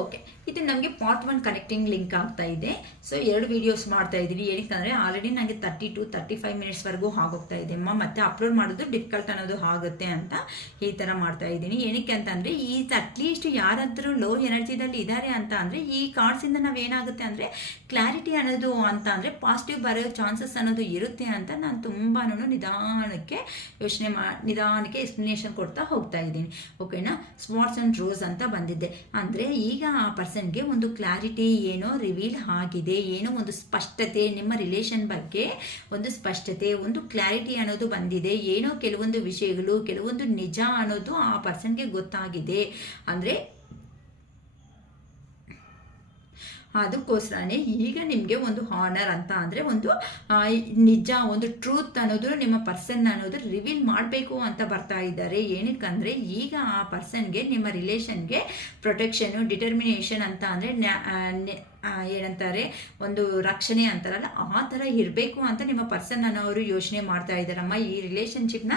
Okay, ಇದು ನಮಗೆ part 1 connecting link ಆಗ್ತಾ ಇದೆ. ಸೊ 2 ವಿಡಿಯೋಸ್ ಮಾಡ್ತಾ ಇದ್ದೀನಿ. ಏನಕ್ಕಂದರೆ ಆಲ್ರೆಡಿ ನನಗೆ 30 to 35 ಮಿನಿಟ್ಸ್ವರೆಗೂ ಆಗೋಗ್ತಾ ಇದೆ ಅಮ್ಮ, ಮತ್ತೆ ಅಪ್ಲೋಡ್ ಮಾಡೋದು ಡಿಫಿಕಲ್ಟ್ ಅನ್ನೋದು ಆಗುತ್ತೆ ಅಂತ ಈ ಥರ ಮಾಡ್ತಾ ಇದ್ದೀನಿ. ಏನಕ್ಕೆ ಅಂತಂದರೆ ಈ ಅಟ್ಲೀಸ್ಟ್ ಯಾರಾದರೂ ಲೋ ಎನರ್ಜಿದಲ್ಲಿ ಇದ್ದಾರೆ ಅಂತ ಅಂದರೆ ಈ ಕಾರ್ಡ್ಸಿಂದ ನಾವೇನಾಗುತ್ತೆ ಅಂದರೆ ಕ್ಲಾರಿಟಿ ಅನ್ನೋದು ಅಂತ ಅಂದರೆ ಪಾಸಿಟಿವ್ ಬರೋ ಚಾನ್ಸಸ್ ಅನ್ನೋದು ಇರುತ್ತೆ ಅಂತ ನಾನು ತುಂಬಾ ನಿಧಾನಕ್ಕೆ ನಿಧಾನಕ್ಕೆ ಎಕ್ಸ್ಪ್ಲನೇಷನ್ ಕೊಡ್ತಾ ಹೋಗ್ತಾ ಇದ್ದೀನಿ. ಓಕೆನಾ. ಸ್ಪಾಟ್ಸ್ ಆ್ಯಂಡ್ ರೋಸ್ ಅಂತ ಬಂದಿದ್ದೆ ಅಂದರೆ ಈಗ ಆ ಪರ್ಸನ್ಗೆ ಒಂದು ಕ್ಲಾರಿಟಿ ಏನೋ ರಿವೀಲ್ ಆಗಿದೆ, ಏನೋ ಒಂದು ಸ್ಪಷ್ಟತೆ, ನಿಮ್ಮ ರಿಲೇಷನ್ ಬಗ್ಗೆ ಒಂದು ಸ್ಪಷ್ಟತೆ, ಒಂದು ಕ್ಲಾರಿಟಿ ಅನ್ನೋದು ಬಂದಿದೆ. ಏನೋ ಕೆಲವೊಂದು ವಿಷಯಗಳು, ಕೆಲವೊಂದು ನಿಜ ಅನ್ನೋದು ಆ ಪರ್ಸನ್ಗೆ ಗೊತ್ತಾಗಿದೆ. ಅಂದರೆ ಅದಕ್ಕೋಸ್ಕರನೇ ಈಗ ನಿಮಗೆ ಒಂದು ಹಾನರ್ ಅಂತ ಅಂದರೆ ಒಂದು ನಿಜ, ಒಂದು ಟ್ರೂತ್ ಅನ್ನೋದು ನಿಮ್ಮ ಪರ್ಸನ್ ಅನ್ನೋದು ರಿವೀಲ್ ಮಾಡಬೇಕು ಅಂತ ಬರ್ತಾ ಇದ್ದಾರೆ. ಏನಕ್ಕಂದರೆ ಈಗ ಆ ಪರ್ಸನ್ಗೆ ನಿಮ್ಮ ರಿಲೇಷನ್ಗೆ ಪ್ರೊಟೆಕ್ಷನು, ಡಿಟರ್ಮಿನೇಷನ್ ಅಂತ ಅಂದರೆ ಏನಂತಾರೆ ಒಂದು ರಕ್ಷಣೆ ಅಂತಾರಲ್ಲ ಆ ಥರ ಇರಬೇಕು ಅಂತ ನಿಮ್ಮ ಪರ್ಸನ್ ಅನ್ನೋರು ಯೋಚನೆ ಮಾಡ್ತಾ ಇದ್ದಾರಮ್ಮ. ಈ ರಿಲೇಷನ್ಶಿಪ್ನ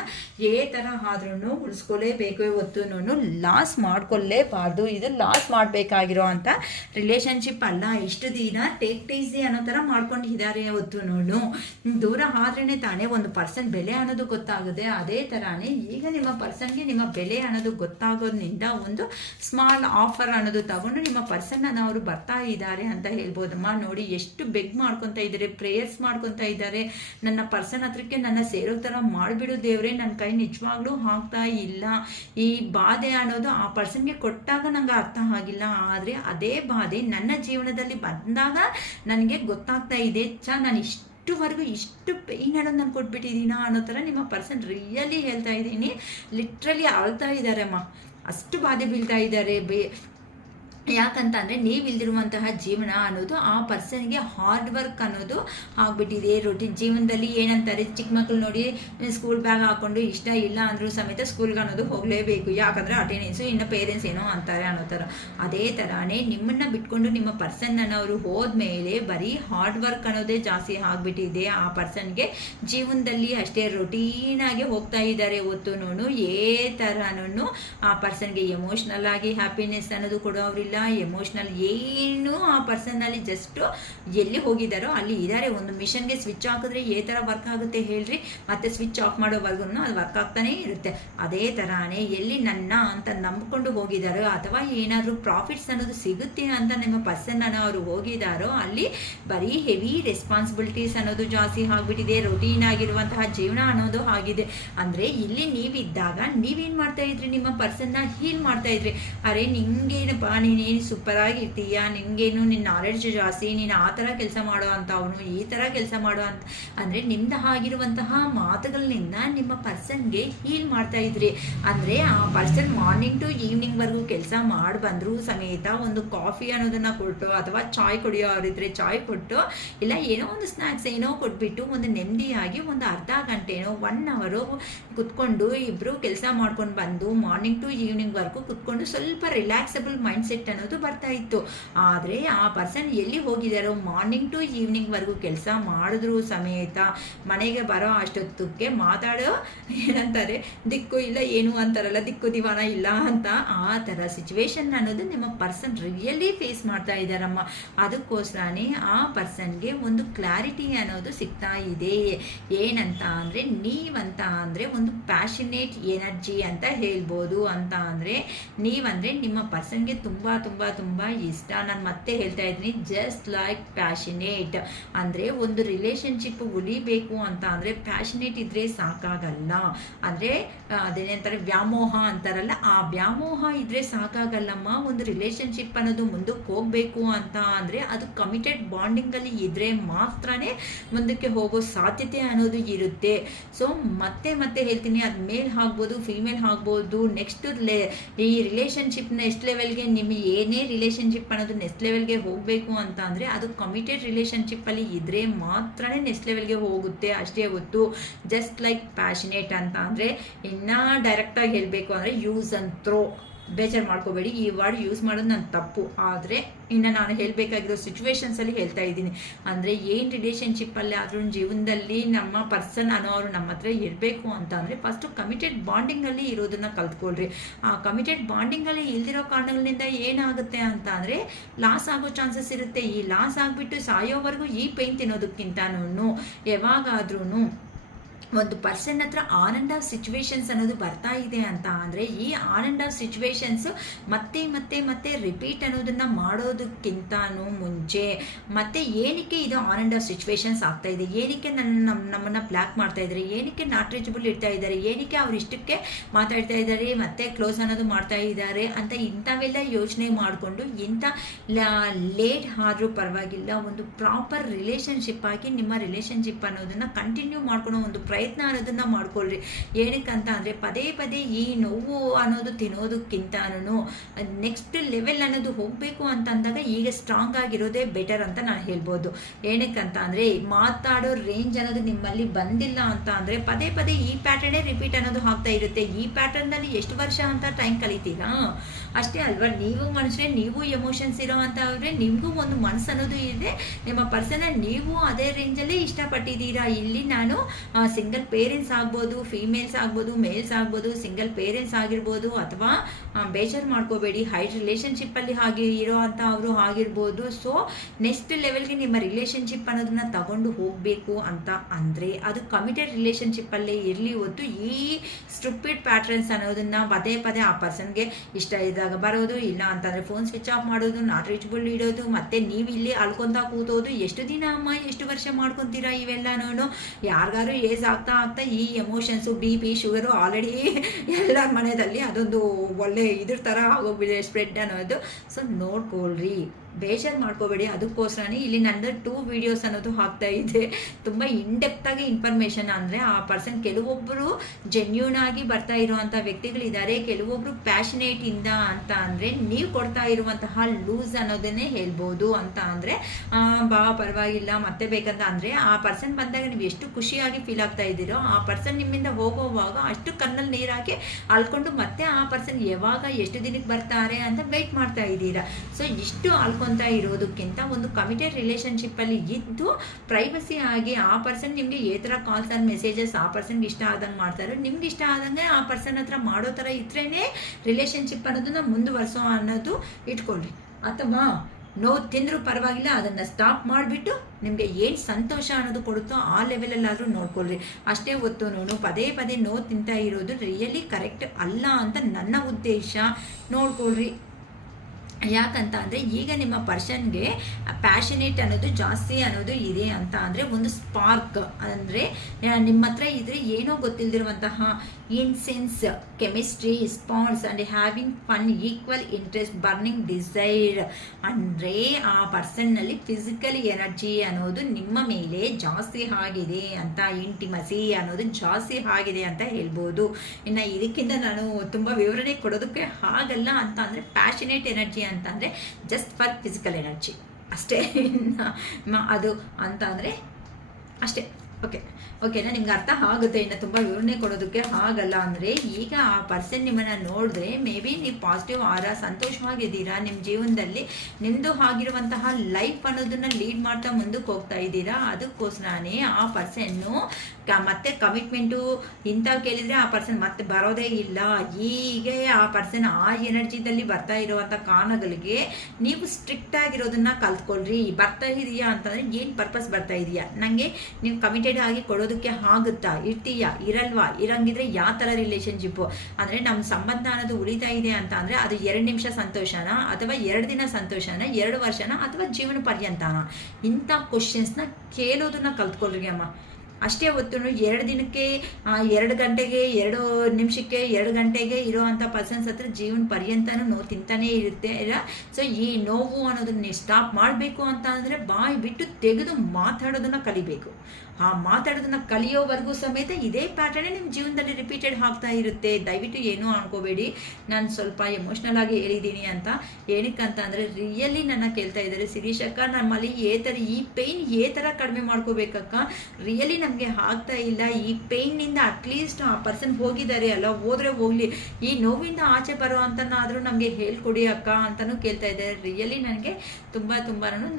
ಥರ ಆದ್ರೂ ಉಳಿಸ್ಕೊಳ್ಳೇಬೇಕು, ಇವತ್ತು ಲಾಸ್ ಮಾಡ್ಕೊಳ್ಳೇಬಾರ್ದು. ಇದು ಲಾಸ್ ಮಾಡಬೇಕಾಗಿರೋ ಅಂತ ರಿಲೇಷನ್ಶಿಪ್ ಅಲ್ಲ. ಇಷ್ಟು ದಿನ ಟೇಕ್ ಈಸಿ ಅನ್ನೋ ಥರ ಮಾಡ್ಕೊಂಡಿದ್ದಾರೆ. ಇವತ್ತು ದೂರ ಆದ್ರೇ ತಾನೇ ಒಂದು ಪರ್ಸನ್ ಬೆಲೆ ಅನ್ನೋದು ಗೊತ್ತಾಗುತ್ತೆ. ಅದೇ ಥರನೇ ಈಗ ನಿಮ್ಮ ಪರ್ಸನ್ಗೆ ನಿಮ್ಮ ಬೆಲೆ ಅನ್ನೋದು ಗೊತ್ತಾಗೋದ್ರಿಂದ ಒಂದು ಸ್ಮಾಲ್ ಆಫರ್ ಅನ್ನೋದು ತಗೊಂಡು ನಿಮ್ಮ ಪರ್ಸನ್ ಅನ್ನೋರು ಬರ್ತಾ ಇದ್ದಾರೆ ಅಂತ ಹೇಳ್ಬೋದಮ್ಮ. ನೋಡಿ ಎಷ್ಟು ಬೆಗ್ ಮಾಡ್ಕೊತಾ ಇದ್ದಾರೆ, ಪ್ರೇಯರ್ಸ್ ಮಾಡ್ಕೊತಾ ಇದ್ದಾರೆ. ನನ್ನ ಪರ್ಸನ್ ಹತ್ರಕ್ಕೆ ನನ್ನ ಸೇರೋ ಥರ ಮಾಡಿಬಿಡು ದೇವ್ರೆ, ನನ್ನ ಕೈ ನಿಜವಾಗ್ಲೂ ಆಗ್ತಾ ಇಲ್ಲ. ಈ ಬಾಧೆ ಅನ್ನೋದು ಆ ಪರ್ಸನ್ಗೆ ಕೊಟ್ಟಾಗ ನಂಗೆ ಅರ್ಥ ಆಗಿಲ್ಲ, ಆದರೆ ಅದೇ ಬಾಧೆ ನನ್ನ ಜೀವನದಲ್ಲಿ ಬಂದಾಗ ನನಗೆ ಗೊತ್ತಾಗ್ತಾ ಇದೆ. ನಾನು ಇಷ್ಟುವರೆಗೂ ಇಷ್ಟು ಪೇಯ್ನ್ ಅನ್ನೋದು ನಾನು ಕೊಟ್ಬಿಟ್ಟಿದ್ದೀನಾ ಅನ್ನೋ ಥರ ನಿಮ್ಮ ಪರ್ಸನ್ ರಿಯಲಿ ಹೇಳ್ತಾ ಇದ್ದೀನಿ. ಲಿಟ್ರಲಿ ಅಳ್ತಾ ಇದ್ದಾರೆ ಅಮ್ಮ, ಅಷ್ಟು ಬಾಧೆ ಬೀಳ್ತಾ ಇದ್ದಾರೆ. ಯಾಕಂತಂದರೆ ನೀವಿಲ್ದಿರುವಂತಹ ಜೀವನ ಅನ್ನೋದು ಆ ಪರ್ಸನ್ಗೆ ಹಾರ್ಡ್ ವರ್ಕ್ ಅನ್ನೋದು ಆಗಿಬಿಟ್ಟಿದೆ. ರೊಟೀನ್ ಜೀವನದಲ್ಲಿ ಏನಂತಾರೆ, ಚಿಕ್ಕ ಮಕ್ಕಳು ನೋಡಿ ಸ್ಕೂಲ್ ಬ್ಯಾಗ್ ಹಾಕ್ಕೊಂಡು ಇಷ್ಟ ಇಲ್ಲ ಅಂದರೂ ಸಮೇತ ಸ್ಕೂಲ್ಗೆ ಅನ್ನೋದು ಹೋಗಲೇಬೇಕು, ಯಾಕಂದರೆ ಅಟೆಂಡೆನ್ಸು, ಇನ್ನು ಪೇರೆಂಟ್ಸ್ ಏನೋ ಅಂತಾರೆ ಅನ್ನೋ ಥರ. ಅದೇ ಥರನೇ ನಿಮ್ಮನ್ನು ಬಿಟ್ಕೊಂಡು ನಿಮ್ಮ ಪರ್ಸನ್ ಅನ್ನೋರು ಹೋದ್ಮೇಲೆ ಬರೀ ಹಾರ್ಡ್ ವರ್ಕ್ ಅನ್ನೋದೇ ಜಾಸ್ತಿ ಆಗಿಬಿಟ್ಟಿದೆ. ಆ ಪರ್ಸನ್ಗೆ ಜೀವನದಲ್ಲಿ ಅಷ್ಟೇ ರೊಟೀನಾಗಿ ಹೋಗ್ತಾ ಇದ್ದಾರೆ. ಹೊತ್ತು ಥರನೂ ಆ ಪರ್ಸನ್ಗೆ ಎಮೋಷ್ನಲ್ ಆಗಿ ಹ್ಯಾಪಿನೆಸ್ ಅನ್ನೋದು ಕೊಡೋರಿಲ್ಲ. ಎಮೋಷನಲ್ ಏನು ಆ ಪರ್ಸನ್ನಲ್ಲಿ ಜಸ್ಟ್ ಎಲ್ಲಿ ಹೋಗಿದ್ದಾರೋ ಅಲ್ಲಿ ಇದ್ದಾರೆ. ಒಂದು ಮಿಷನ್ಗೆ ಸ್ವಿಚ್ ಹಾಕಿದ್ರೆ ಥರ ವರ್ಕ್ ಆಗುತ್ತೆ ಹೇಳ್ರಿ, ಮತ್ತೆ ಸ್ವಿಚ್ ಆಫ್ ಮಾಡೋವರೆಗೂ ಅದು ವರ್ಕ್ ಆಗ್ತಾನೆ ಇರುತ್ತೆ. ಅದೇ ಥರನೇ ಎಲ್ಲಿ ನನ್ನ ಅಂತ ನಂಬಿಕೊಂಡು ಹೋಗಿದ್ದಾರೋ ಅಥವಾ ಏನಾದರೂ ಪ್ರಾಫಿಟ್ಸ್ ಅನ್ನೋದು ಸಿಗುತ್ತೆ ಅಂತ ನಿಮ್ಮ ಪರ್ಸನ್ ಅನ್ನೋ ಅವರು ಹೋಗಿದ್ದಾರೋ ಅಲ್ಲಿ ಬರೀ ಹೆವಿ ರೆಸ್ಪಾನ್ಸಿಬಿಲಿಟೀಸ್ ಅನ್ನೋದು ಜಾಸ್ತಿ ಆಗಿಬಿಟ್ಟಿದೆ. ರೊಟೀನ್ ಆಗಿರುವಂತಹ ಜೀವನ ಅನ್ನೋದು ಆಗಿದೆ. ಅಂದರೆ ಇಲ್ಲಿ ನೀವಿದ್ದಾಗ ನೀವೇನು ಮಾಡ್ತಾ ಇದ್ರಿ, ನಿಮ್ಮ ಪರ್ಸನ್ನ ಹೀಲ್ ಮಾಡ್ತಾ ಇದ್ರಿ. ಅರೆ ನಿಂಗೇನಪ್ಪ, ನೀನೇನು ಸೂಪರ್ ಆಗಿರ್ತೀಯ, ನಿಂಗೇನು ನಿನ್ನ ನಾಲೆಡ್ಜ್ ಜಾಸ್ತಿ, ನೀನು ಆ ಥರ ಕೆಲಸ ಮಾಡೋ ಅಂತ, ಅವನು ಈ ಥರ ಕೆಲಸ ಮಾಡೋ ಅಂತ ಅಂದರೆ ನಿಮ್ದು ಆಗಿರುವಂತಹ ಮಾತುಗಳಿಂದ ನಿಮ್ಮ ಪರ್ಸನ್ಗೆ ಹೀಲ್ ಮಾಡ್ತಾ ಇದ್ರಿ. ಅಂದರೆ ಆ ಪರ್ಸನ್ ಮಾರ್ನಿಂಗ್ ಟು ಈವ್ನಿಂಗ್ವರೆಗೂ ಕೆಲಸ ಮಾಡಿ ಬಂದರೂ ಸಮೇತ ಒಂದು ಕಾಫಿ ಅನ್ನೋದನ್ನು ಕೊಟ್ಟು ಅಥವಾ ಚಾಯ್ ಕುಡಿಯೋರಿದ್ರೆ ಚಾಯ್ ಕೊಟ್ಟು, ಇಲ್ಲ ಏನೋ ಒಂದು ಸ್ನ್ಯಾಕ್ಸ್ ಏನೋ ಕೊಟ್ಬಿಟ್ಟು ಒಂದು ನೆಮ್ಮದಿಯಾಗಿ ಒಂದು ಅರ್ಧ ಗಂಟೆನೋ 1 ಅವರು ಕುತ್ಕೊಂಡು ಇಬ್ಬರು ಕೆಲಸ ಮಾಡ್ಕೊಂಡು ಬಂದು ಮಾರ್ನಿಂಗ್ ಟು ಈವ್ನಿಂಗ್ವರೆಗೂ ಕುತ್ಕೊಂಡು ಸ್ವಲ್ಪ ರಿಲ್ಯಾಕ್ಸಬಲ್ ಮೈಂಡ್ ಸೆಟ್ ಅನ್ನೋದು ಬರ್ತಾ ಇತ್ತು. ಆದರೆ ಆ ಪರ್ಸನ್ ಎಲ್ಲಿ ಹೋಗಿದ್ದಾರೋ ಮಾರ್ನಿಂಗ್ ಟು ಈವ್ನಿಂಗ್ವರೆಗೂ ಕೆಲಸ ಮಾಡಿದ್ರು ಸಮೇತ ಮನೆಗೆ ಬರೋ ಅಷ್ಟೊತ್ತಕ್ಕೆ ಮಾತಾಡೋ ಏನಂತಾರೆ ದಿಕ್ಕು ಇಲ್ಲ, ಏನು ಅಂತಾರಲ್ಲ ದಿಕ್ಕು ದಿವಾನ ಇಲ್ಲ ಅಂತ, ಆ ಥರ ಸಿಚುವೇಶನ್ ಅನ್ನೋದು ನಿಮ್ಮ ಪರ್ಸನ್ ರಿಯಲಿ ಫೇಸ್ ಮಾಡ್ತಾ ಇದ್ದಾರಮ್ಮ. ಅದಕ್ಕೋಸ್ಕರನೇ ಆ ಪರ್ಸನ್ಗೆ ಒಂದು ಕ್ಲಾರಿಟಿ ಅನ್ನೋದು ಸಿಗ್ತಾ ಇದೆ. ಏನಂತ ಅಂದರೆ ನೀವಂತ ಅಂದರೆ ಒಂದು ಪ್ಯಾಷನೇಟ್ ಎನರ್ಜಿ ಅಂತ ಹೇಳ್ಬೋದು. ಅಂತ ಅಂದರೆ ನೀವಂದರೆ ನಿಮ್ಮ ಪರ್ಸನ್ಗೆ ತುಂಬ ತುಂಬ ತುಂಬ ಇಷ್ಟ. ನಾನು ಮತ್ತೆ ಹೇಳ್ತಾ ಇದ್ದೀನಿ, ಜಸ್ಟ್ ಲೈಕ್ ಪ್ಯಾಷನೇಟ್. ಅಂದರೆ ಒಂದು ರಿಲೇಷನ್ಶಿಪ್ ಉಳಿಬೇಕು ಅಂತ ಅಂದರೆ ಪ್ಯಾಷನೇಟ್ ಇದ್ದರೆ ಸಾಕಾಗಲ್ಲ. ಅಂದರೆ ಅದೇನಂತಾರೆ ವ್ಯಾಮೋಹ ಅಂತಾರಲ್ಲ, ಆ ವ್ಯಾಮೋಹ ಇದ್ದರೆ ಸಾಕಾಗಲ್ಲಮ್ಮ. ಒಂದು ರಿಲೇಷನ್ಶಿಪ್ ಅನ್ನೋದು ಮುಂದಕ್ಕೆ ಹೋಗಬೇಕು ಅಂತ ಅಂದರೆ ಅದು ಕಮಿಟೆಡ್ ಬಾಂಡಿಂಗಲ್ಲಿ ಇದ್ದರೆ ಮಾತ್ರನೇ ಮುಂದಕ್ಕೆ ಹೋಗೋ ಸಾಧ್ಯತೆ ಅನ್ನೋದು ಇರುತ್ತೆ. ಸೊ ಮತ್ತೆ ಮತ್ತೆ ಹೇಳ್ತೀನಿ, ಅದು ಮೇಲ್ ಆಗ್ಬೋದು, ಫೀಮೇಲ್ ಆಗ್ಬೋದು. ನೆಕ್ಸ್ಟ್ ಈ ರಿಲೇಷನ್ಶಿಪ್ ನೆಕ್ಸ್ಟ್ ಲೆವೆಲ್ಗೆ ನಿಮಗೆ ಏನೇ ರಿಲೇಷನ್ಶಿಪ್ ಅನ್ನೋದು ನೆಕ್ಸ್ಟ್ ಲೆವೆಲ್ಗೆ ಹೋಗಬೇಕು ಅಂತ ಅಂದರೆ ಅದು ಕಮಿಟೆಡ್ ರಿಲೇಷನ್ಶಿಪ್ಪಲ್ಲಿ ಇದ್ದರೆ ಮಾತ್ರನೇ ನೆಕ್ಸ್ಟ್ ಲೆವೆಲ್ಗೆ ಹೋಗುತ್ತೆ. ಅಷ್ಟೇ ಹೊತ್ತು ಜಸ್ಟ್ ಲೈಕ್ ಪ್ಯಾಷನೇಟ್ ಅಂತ ಅಂದರೆ ಇನ್ನೂ ಡೈರೆಕ್ಟಾಗಿ ಹೇಳಬೇಕು ಅಂದರೆ ಯೂಸ್ ಆ್ಯಂಡ್ ಥ್ರೋ ಬೇಜಾರು ಮಾಡ್ಕೋಬೇಡಿ, ಈ ವರ್ಡ್ ಯೂಸ್ ಮಾಡೋದು ನನ್ನ ತಪ್ಪು. ಆದರೆ ಇನ್ನು ನಾನು ಹೇಳಬೇಕಾಗಿರೋ ಸಿಚುವೇಶನ್ಸಲ್ಲಿ ಹೇಳ್ತಾ ಇದ್ದೀನಿ. ಅಂದರೆ ಏನು ರಿಲೇಷನ್ಶಿಪ್ಪಲ್ಲಿ ಆದ್ರೂ ಜೀವನದಲ್ಲಿ ನಮ್ಮ ಪರ್ಸನ್ ಅನ್ನೋರು ನಮ್ಮ ಹತ್ರ ಇರಬೇಕು ಅಂತ ಅಂದರೆ ಫಸ್ಟು ಕಮಿಟೆಡ್ ಬಾಂಡಿಂಗಲ್ಲಿ ಇರೋದನ್ನು ಕಲ್ತ್ಕೊಳ್ರಿ. ಆ ಕಮಿಟೆಡ್ ಬಾಂಡಿಂಗಲ್ಲಿ ಇಲ್ದಿರೋ ಕಾರಣಗಳಿಂದ ಏನಾಗುತ್ತೆ ಅಂತ ಅಂದರೆ ಲಾಸ್ ಆಗೋ ಚಾನ್ಸಸ್ ಇರುತ್ತೆ. ಈ ಲಾಸ್ ಆಗಿಬಿಟ್ಟು ಸಾಯೋವರೆಗೂ ಈ ಪೇನ್ ತಿನ್ನೋದಕ್ಕಿಂತನೂ ಯಾವಾಗಾದ್ರೂ ಒಂದು ಪರ್ಸನ್ ಹತ್ರ ಆನ್ ಆ್ಯಂಡ್ ಆಫ್ ಸಿಚುವೇಶನ್ಸ್ ಅನ್ನೋದು ಬರ್ತಾ ಇದೆ ಅಂತ ಅಂದರೆ ಈ ಆನ್ ಆ್ಯಂಡ್ ಆಫ್ ಸಿಚುವೇಶನ್ಸ್ ಮತ್ತೆ ಮತ್ತೆ ಮತ್ತೆ ರಿಪೀಟ್ ಅನ್ನೋದನ್ನು ಮಾಡೋದಕ್ಕಿಂತನೂ ಮುಂಚೆ ಮತ್ತೆ ಏನಕ್ಕೆ ಇದು ಆನ್ ಆ್ಯಂಡ್ ಆಫ್ ಸಿಚುವೇಶನ್ಸ್ ಆಗ್ತಾ ಇದೆ, ಏನಕ್ಕೆ ನಮ್ಮನ್ನು ಬ್ಲ್ಯಾಕ್ ಮಾಡ್ತಾ ಇದ್ದಾರೆ, ಏನಕ್ಕೆ ನಾಟ್ ರೀಚಬಲ್ ಇಡ್ತಾ ಇದ್ದಾರೆ, ಏನಕ್ಕೆ ಅವ್ರು ಇಷ್ಟಕ್ಕೆ ಮಾತಾಡ್ತಾ ಇದ್ದಾರೆ ಮತ್ತೆ ಕ್ಲೋಸ್ ಅನ್ನೋದು ಮಾಡ್ತಾ ಇದ್ದಾರೆ ಅಂತ ಇಂಥವೆಲ್ಲ ಯೋಚನೆ ಮಾಡಿಕೊಂಡು ಇಂಥ ಲೇಟ್ ಆದರೂ ಪರವಾಗಿಲ್ಲ ಒಂದು ಪ್ರಾಪರ್ ರಿಲೇಷನ್ಶಿಪ್ ಆಗಿ ನಿಮ್ಮ ರಿಲೇಷನ್ಶಿಪ್ ಅನ್ನೋದನ್ನು ಕಂಟಿನ್ಯೂ ಮಾಡ್ಕೊಳ್ಳೋ ಒಂದು ಪ್ರಯತ್ನ ಅನ್ನೋದನ್ನ ಮಾಡ್ಕೊಳ್ರಿ. ಏನಕ್ಕಂತ ಅಂದರೆ ಪದೇ ಪದೇ ಈ ನೋವು ಅನ್ನೋದು ತಿನ್ನೋದಕ್ಕಿಂತನೂ ನೆಕ್ಸ್ಟ್ ಲೆವೆಲ್ ಅನ್ನೋದು ಹೋಗಬೇಕು ಅಂತಂದಾಗ ಈಗ ಸ್ಟ್ರಾಂಗ್ ಆಗಿರೋದೇ ಬೆಟರ್ ಅಂತ ನಾನು ಹೇಳ್ಬೋದು. ಏನಕ್ಕಂತ ಅಂದರೆ ಮಾತಾಡೋ ರೇಂಜ್ ಅನ್ನೋದು ನಿಮ್ಮಲ್ಲಿ ಬಂದಿಲ್ಲ ಅಂತ ಅಂದರೆ ಪದೇ ಪದೇ ಈ ಪ್ಯಾಟರ್ನೇ ರಿಪೀಟ್ ಅನ್ನೋದು ಆಗ್ತಾ ಇರುತ್ತೆ. ಈ ಪ್ಯಾಟರ್ನಲ್ಲಿ ಎಷ್ಟು ವರ್ಷ ಅಂತ ಟೈಮ್ ಕಲಿತೀರಾ ಅಷ್ಟೇ ಅಲ್ವಾ. ನೀವು ಮನುಷ್ಯರೇ, ನೀವು ಎಮೋಷನ್ಸ್ ಇರೋ ಅಂತ ಆದರೆ ನಿಮಗೂ ಒಂದು ಮನಸ್ಸು ಅನ್ನೋದು ಇದೆ. ನಿಮ್ಮ ಪರ್ಸನ್ ನೀವು ಅದೇ ರೇಂಜಲ್ಲೇ ಇಷ್ಟಪಟ್ಟಿದ್ದೀರಾ. ಇಲ್ಲಿ ನಾನು ಸಿಂಗಲ್ ಪೇರೆಂಟ್ಸ್ ಆಗ್ಬೋದು, ಫೀಮೇಲ್ಸ್ ಆಗ್ಬೋದು, ಮೇಲ್ಸ್ ಆಗ್ಬೋದು, ಸಿಂಗಲ್ ಪೇರೆಂಟ್ಸ್ ಆಗಿರ್ಬೋದು, ಅಥವಾ ಬೇಜಾರು ಮಾಡ್ಕೋಬೇಡಿ ಹೈಟ್ ರಿಲೇಷನ್ಶಿಪ್ಪಲ್ಲಿ ಹಾಗೆ ಇರೋ ಅಂತ ಅವರು ಆಗಿರ್ಬೋದು. ಸೊ ನೆಕ್ಸ್ಟ್ ಲೆವೆಲ್ಗೆ ನಿಮ್ಮ ರಿಲೇಷನ್ಶಿಪ್ ಅನ್ನೋದನ್ನ ತಗೊಂಡು ಹೋಗಬೇಕು ಅಂತ ಅಂದರೆ ಅದು ಕಮಿಟೆಡ್ ರಿಲೇಷನ್ಶಿಪ್ಪಲ್ಲೇ ಇರಲಿ ಹೊತ್ತು ಈ ಸ್ಟುಪಿಡ್ ಪ್ಯಾಟ್ರನ್ಸ್ ಅನ್ನೋದನ್ನ ಪದೇ ಪದೇ ಆ ಪರ್ಸನ್ಗೆ ಇಷ್ಟ ಇದ್ದಾಗ ಬರೋದು, ಇಲ್ಲ ಅಂತಂದರೆ ಫೋನ್ ಸ್ವಿಚ್ ಆಫ್ ಮಾಡೋದು, ನಾಟ್ ರೀಚಬಲ್ ಇಡೋದು, ಮತ್ತೆ ನೀವು ಇಲ್ಲಿ ಅಳ್ಕೊತಾ ಕೂತೋದು. ಎಷ್ಟು ದಿನ ಅಮ್ಮ, ಎಷ್ಟು ವರ್ಷ ಮಾಡ್ಕೊತೀರಾ ಇವೆಲ್ಲನೂ. ಯಾರಿಗಾರು ಏಜ್ ಆಗ್ತಾ ಆಗ್ತಾ ಈ emotions, B P, sugar already ಎಲ್ಲರ ಮನೆಯಲ್ಲಿ ಅದೊಂದು ಒಳ್ಳೆ ಇದ್ರ ಥರ ಆಗೋಗ್ಬಿಟ್ಟಿದೆ ಸ್ಪ್ರೆಡ್ ಅನ್ನೋದು. ಸೊ ನೋಡ್ಕೊಳ್ರಿ, ಬೇಜಾರು ಮಾಡ್ಕೋಬೇಡಿ. ಅದಕ್ಕೋಸ್ಕರನೇ ಇಲ್ಲಿ ನಂದು 2 ವಿಡಿಯೋಸ್ ಅನ್ನೋದು ಹಾಕ್ತಾ ಇದೆ. ತುಂಬ ಇನ್ಡೆಪ್ತಾಗಿ ಇನ್ಫಾರ್ಮೇಷನ್. ಅಂದರೆ ಆ ಪರ್ಸನ್ ಕೆಲವೊಬ್ಬರು ಜೆನ್ಯೂನ್ ಆಗಿ ಬರ್ತಾ ಇರುವಂಥ ವ್ಯಕ್ತಿಗಳಿದ್ದಾರೆ, ಕೆಲವೊಬ್ಬರು ಪ್ಯಾಷನೇಟ್ ಇಂದ ಅಂತ ಅಂದರೆ ನೀವು ಕೊಡ್ತಾ ಇರುವಂತಹ ಲೂಸ್ ಅನ್ನೋದನ್ನೇ ಹೇಳ್ಬೋದು. ಅಂತ ಅಂದರೆ ಪರವಾಗಿಲ್ಲ ಮತ್ತೆ ಬೇಕಂತ ಅಂದರೆ ಆ ಪರ್ಸನ್ ಬಂದಾಗ ನೀವು ಎಷ್ಟು ಖುಷಿಯಾಗಿ ಫೀಲ್ ಆಗ್ತಾ ಇದ್ದೀರೋ ಆ ಪರ್ಸನ್ ನಿಮ್ಮಿಂದ ಹೋಗೋವಾಗ ಅಷ್ಟು ಕಣ್ಣಲ್ಲಿ ನೀರಾಕಿ ಅಳ್ಕೊಂಡು ಮತ್ತೆ ಆ ಪರ್ಸನ್ ಯಾವಾಗ ಎಷ್ಟು ದಿನಕ್ಕೆ ಬರ್ತಾರೆ ಅಂತ ವೆಯ್ಟ್ ಮಾಡ್ತಾ ಇದ್ದೀರಾ. ಸೊ ಇಷ್ಟು ಅಂತ ಇರೋದಕ್ಕಿಂತ ಒಂದು ಕಮಿಟೆಡ್ ರಿಲೇಷನ್ಶಿಪ್ಪಲ್ಲಿ ಇದ್ದು ಪ್ರೈವಸಿ ಆಗಿ ಆ ಪರ್ಸನ್ ನಿಮಗೆ ಈ ಥರ ಕಾಲ್ಸ್ ಆರ್ ಮೆಸೇಜಸ್ ಆ ಪರ್ಸನ್ಗೆ ಇಷ್ಟ ಆದಂಗೆ ಮಾಡ್ತಾರೆ, ನಿಮ್ಗೆ ಇಷ್ಟ ಆದಂಗೆ ಆ ಪರ್ಸನ್ ಹತ್ರ ಮಾಡೋ ಥರ ಇದ್ರೇ ರಿಲೇಷನ್ಶಿಪ್ ಅನ್ನೋದನ್ನ ಮುಂದುವರ್ಸೋ ಅನ್ನೋದು ಇಟ್ಕೊಳ್ರಿ. ಅಥವಾ ನೋವು ತಿಂದರೂ ಪರವಾಗಿಲ್ಲ, ಅದನ್ನು ಸ್ಟಾಪ್ ಮಾಡಿಬಿಟ್ಟು ನಿಮಗೆ ಏನು ಸಂತೋಷ ಅನ್ನೋದು ಕೊಡುತ್ತೋ ಆ ಲೆವೆಲಲ್ಲಾದರೂ ನೋಡ್ಕೊಳ್ರಿ. ಅಷ್ಟೇ ಹೊತ್ತು ಪದೇ ಪದೇ ನೋವು ತಿಂತಾ ಇರೋದು ರಿಯಲಿ ಕರೆಕ್ಟ್ ಅಲ್ಲ ಅಂತ ನನ್ನ ಉದ್ದೇಶ. ನೋಡ್ಕೊಳ್ರಿ. ಯಾಕಂತ ಅಂದರೆ ಈಗ ನಿಮ್ಮ ಪರ್ಸನ್ಗೆ ಪ್ಯಾಷನೇಟ್ ಅನ್ನೋದು ಜಾಸ್ತಿ ಅನ್ನೋದು ಇದೆ ಅಂತ ಅಂದರೆ ಒಂದು ಸ್ಪಾರ್ಕ್ ಅಂದರೆ ನಿಮ್ಮ ಹತ್ರ ಇದ್ರೆ ಏನೋ ಗೊತ್ತಿಲ್ಲದಿರುವಂತಹ ಇನ್ಸೆನ್ಸ್, ಕೆಮಿಸ್ಟ್ರಿ, ಸ್ಪಾನ್ಸ್ and having fun, equal interest, burning desire ಅಂದರೆ ಆ ಪರ್ಸನ್ನಲ್ಲಿ ಫಿಸಿಕಲ್ ಎನರ್ಜಿ ಅನ್ನೋದು ನಿಮ್ಮ ಮೇಲೆ ಜಾಸ್ತಿ ಆಗಿದೆ ಅಂತ, ಇಂಟಿಮಸಿ ಅನ್ನೋದು ಜಾಸ್ತಿ ಆಗಿದೆ ಅಂತ ಹೇಳ್ಬೋದು. ಇನ್ನು ಇದಕ್ಕಿಂತ ನಾನು ತುಂಬ ವಿವರಣೆ ಕೊಡೋದಕ್ಕೆ ಆಗಲ್ಲ. ಅಂತ ಅಂದರೆ ಪ್ಯಾಷನೇಟ್ ಎನರ್ಜಿ ಅಂತ ಅಂದರೆ ಜಸ್ಟ್ ಫಾರ್ ಫಿಸಿಕಲ್ ಎನರ್ಜಿ ಅಷ್ಟೇ. ಅದು ಅಂತ ಅಂದರೆ ಅಷ್ಟೇ. ಓಕೆನಾ, ನಿಮ್ಗೆ ಅರ್ಥ ಆಗುತ್ತೆ. ಇನ್ನು ತುಂಬ ವಿವರಣೆ ಕೊಡೋದಕ್ಕೆ ಆಗಲ್ಲ. ಅಂದರೆ ಈಗ ಆ ಪರ್ಸನ್ ನಿಮ್ಮನ್ನು ನೋಡಿದ್ರೆ ಮೇ ಬಿ ನೀವು ಪಾಸಿಟಿವ್ ಸಂತೋಷವಾಗಿದ್ದೀರಾ, ನಿಮ್ಮ ಜೀವನದಲ್ಲಿ ನಿಮ್ಮದು ಆಗಿರುವಂತಹ ಲೈಫ್ ಅನ್ನೋದನ್ನ ಲೀಡ್ ಮಾಡ್ತಾ ಮುಂದಕ್ಕೆ ಹೋಗ್ತಾ ಇದ್ದೀರಾ. ಅದಕ್ಕೋಸ್ಕರನೇ ಆ ಪರ್ಸನ್ನು ಮತ್ತೆ ಕಮಿಟ್ಮೆಂಟು ಇಂಥವು ಕೇಳಿದರೆ ಆ ಪರ್ಸನ್ ಮತ್ತೆ ಬರೋದೇ ಇಲ್ಲ. ಹೀಗೆ ಆ ಪರ್ಸನ್ ಆ ಎನರ್ಜಿದಲ್ಲಿ ಬರ್ತಾ ಇರುವಂಥ ಕಾರಣಗಳಿಗೆ ನೀವು ಸ್ಟ್ರಿಕ್ಟ್ ಆಗಿರೋದನ್ನ ಕಲ್ತ್ಕೊಳ್ರಿ. ಬರ್ತಾ ಇದೆಯಾ ಅಂತಂದರೆ ಏನು ಪರ್ಪಸ್ ಬರ್ತಾ ಇದೆಯಾ, ನನಗೆ ನೀವು ಕಮಿಟೆಡ್ ಆಗಿ ಕೊಡೋದಕ್ಕೆ ಆಗುತ್ತಾ, ಇರ್ತೀಯಾ, ಇರಲ್ವಾ, ಇರಂಗಿದ್ರೆ ಯಾವ ಥರ ರಿಲೇಷನ್ಶಿಪ್ಪು ಅಂದರೆ ನಮ್ಮ ಸಂಬಂಧ ಅನ್ನೋದು ಉಳಿತಾ ಇದೆ ಅಂತ ಅಂದರೆ ಅದು 2 ನಿಮಿಷ ಸಂತೋಷನ, ಅಥವಾ 2 ದಿನ ಸಂತೋಷನ, 2 ವರ್ಷನ, ಅಥವಾ ಜೀವನ ಪರ್ಯಂತನ, ಇಂಥ ಕ್ವಶನ್ಸ್ನ ಕೇಳೋದನ್ನ ಕಲ್ತ್ಕೊಳ್ರಿ ಅಮ್ಮ. ಅಷ್ಟೇ ಹೊತ್ತು 2 ದಿನಕ್ಕೆ 2 ಗಂಟೆಗೆ 2 ನಿಮಿಷಕ್ಕೆ 2 ಗಂಟೆಗೆ ಇರೋವಂಥ ಪರ್ಸನ್ಸ್ ಹತ್ರ ಜೀವನ ಪರ್ಯಂತನೂ ನೋವು ತಿಂತಾನೇ ಇರುತ್ತೆ ಇಲ್ಲ. ಸೊ ಈ ನೋವು ಅನ್ನೋದನ್ನ ಸ್ಟಾಪ್ ಮಾಡಬೇಕು ಅಂತ ಅಂದರೆ ಬಾಯಿ ಬಿಟ್ಟು ತೆಗೆದು ಮಾತಾಡೋದನ್ನ ಕಲಿಬೇಕು. ಆ ಮಾತಾಡೋದನ್ನ ಕಲಿಯೋವರೆಗೂ ಸಮೇತ ಇದೇ ಪ್ಯಾಟರ್ನೇ ನಿಮ್ಮ ಜೀವನದಲ್ಲಿ ರಿಪೀಟೆಡ್ ಆಗ್ತಾ ಇರುತ್ತೆ. ದಯವಿಟ್ಟು ಏನೂ ಅನ್ಕೋಬೇಡಿ, ನಾನು ಸ್ವಲ್ಪ ಎಮೋಷ್ನಲ್ ಆಗಿ ಹೇಳಿದ್ದೀನಿ ಅಂತ. ಏನಕ್ಕಂತ ಅಂದರೆ ರಿಯಲಿ ನನ್ನ ಕೇಳ್ತಾ ಇದ್ದಾರೆ, ಶಿರೀಷಕ್ಕ ನಮ್ಮಲ್ಲಿ ಈ ಪೇಯ್ನ್ ಥರ ಕಡಿಮೆ ಮಾಡ್ಕೋಬೇಕಕ್ಕ, ರಿಯಲಿ ನಮಗೆ ಆಗ್ತಾ ಇಲ್ಲ, ಈ ಪೇಯ್ನಿಂದ ಅಟ್ಲೀಸ್ಟ್ ಆ ಪರ್ಸನ್ ಹೋಗಿದ್ದಾರೆ ಅಲ್ಲ, ಹೋದ್ರೆ ಹೋಗ್ಲಿ, ಈ ನೋವಿಂದ ಆಚೆ ಬರೋ ಅಂತನಾದರೂ ನಮಗೆ ಹೇಳ್ಕೊಡಿ ಅಕ್ಕ ಅಂತಲೂ ಕೇಳ್ತಾ ಇದ್ದಾರೆ. ರಿಯಲಿ ನನಗೆ ತುಂಬಾ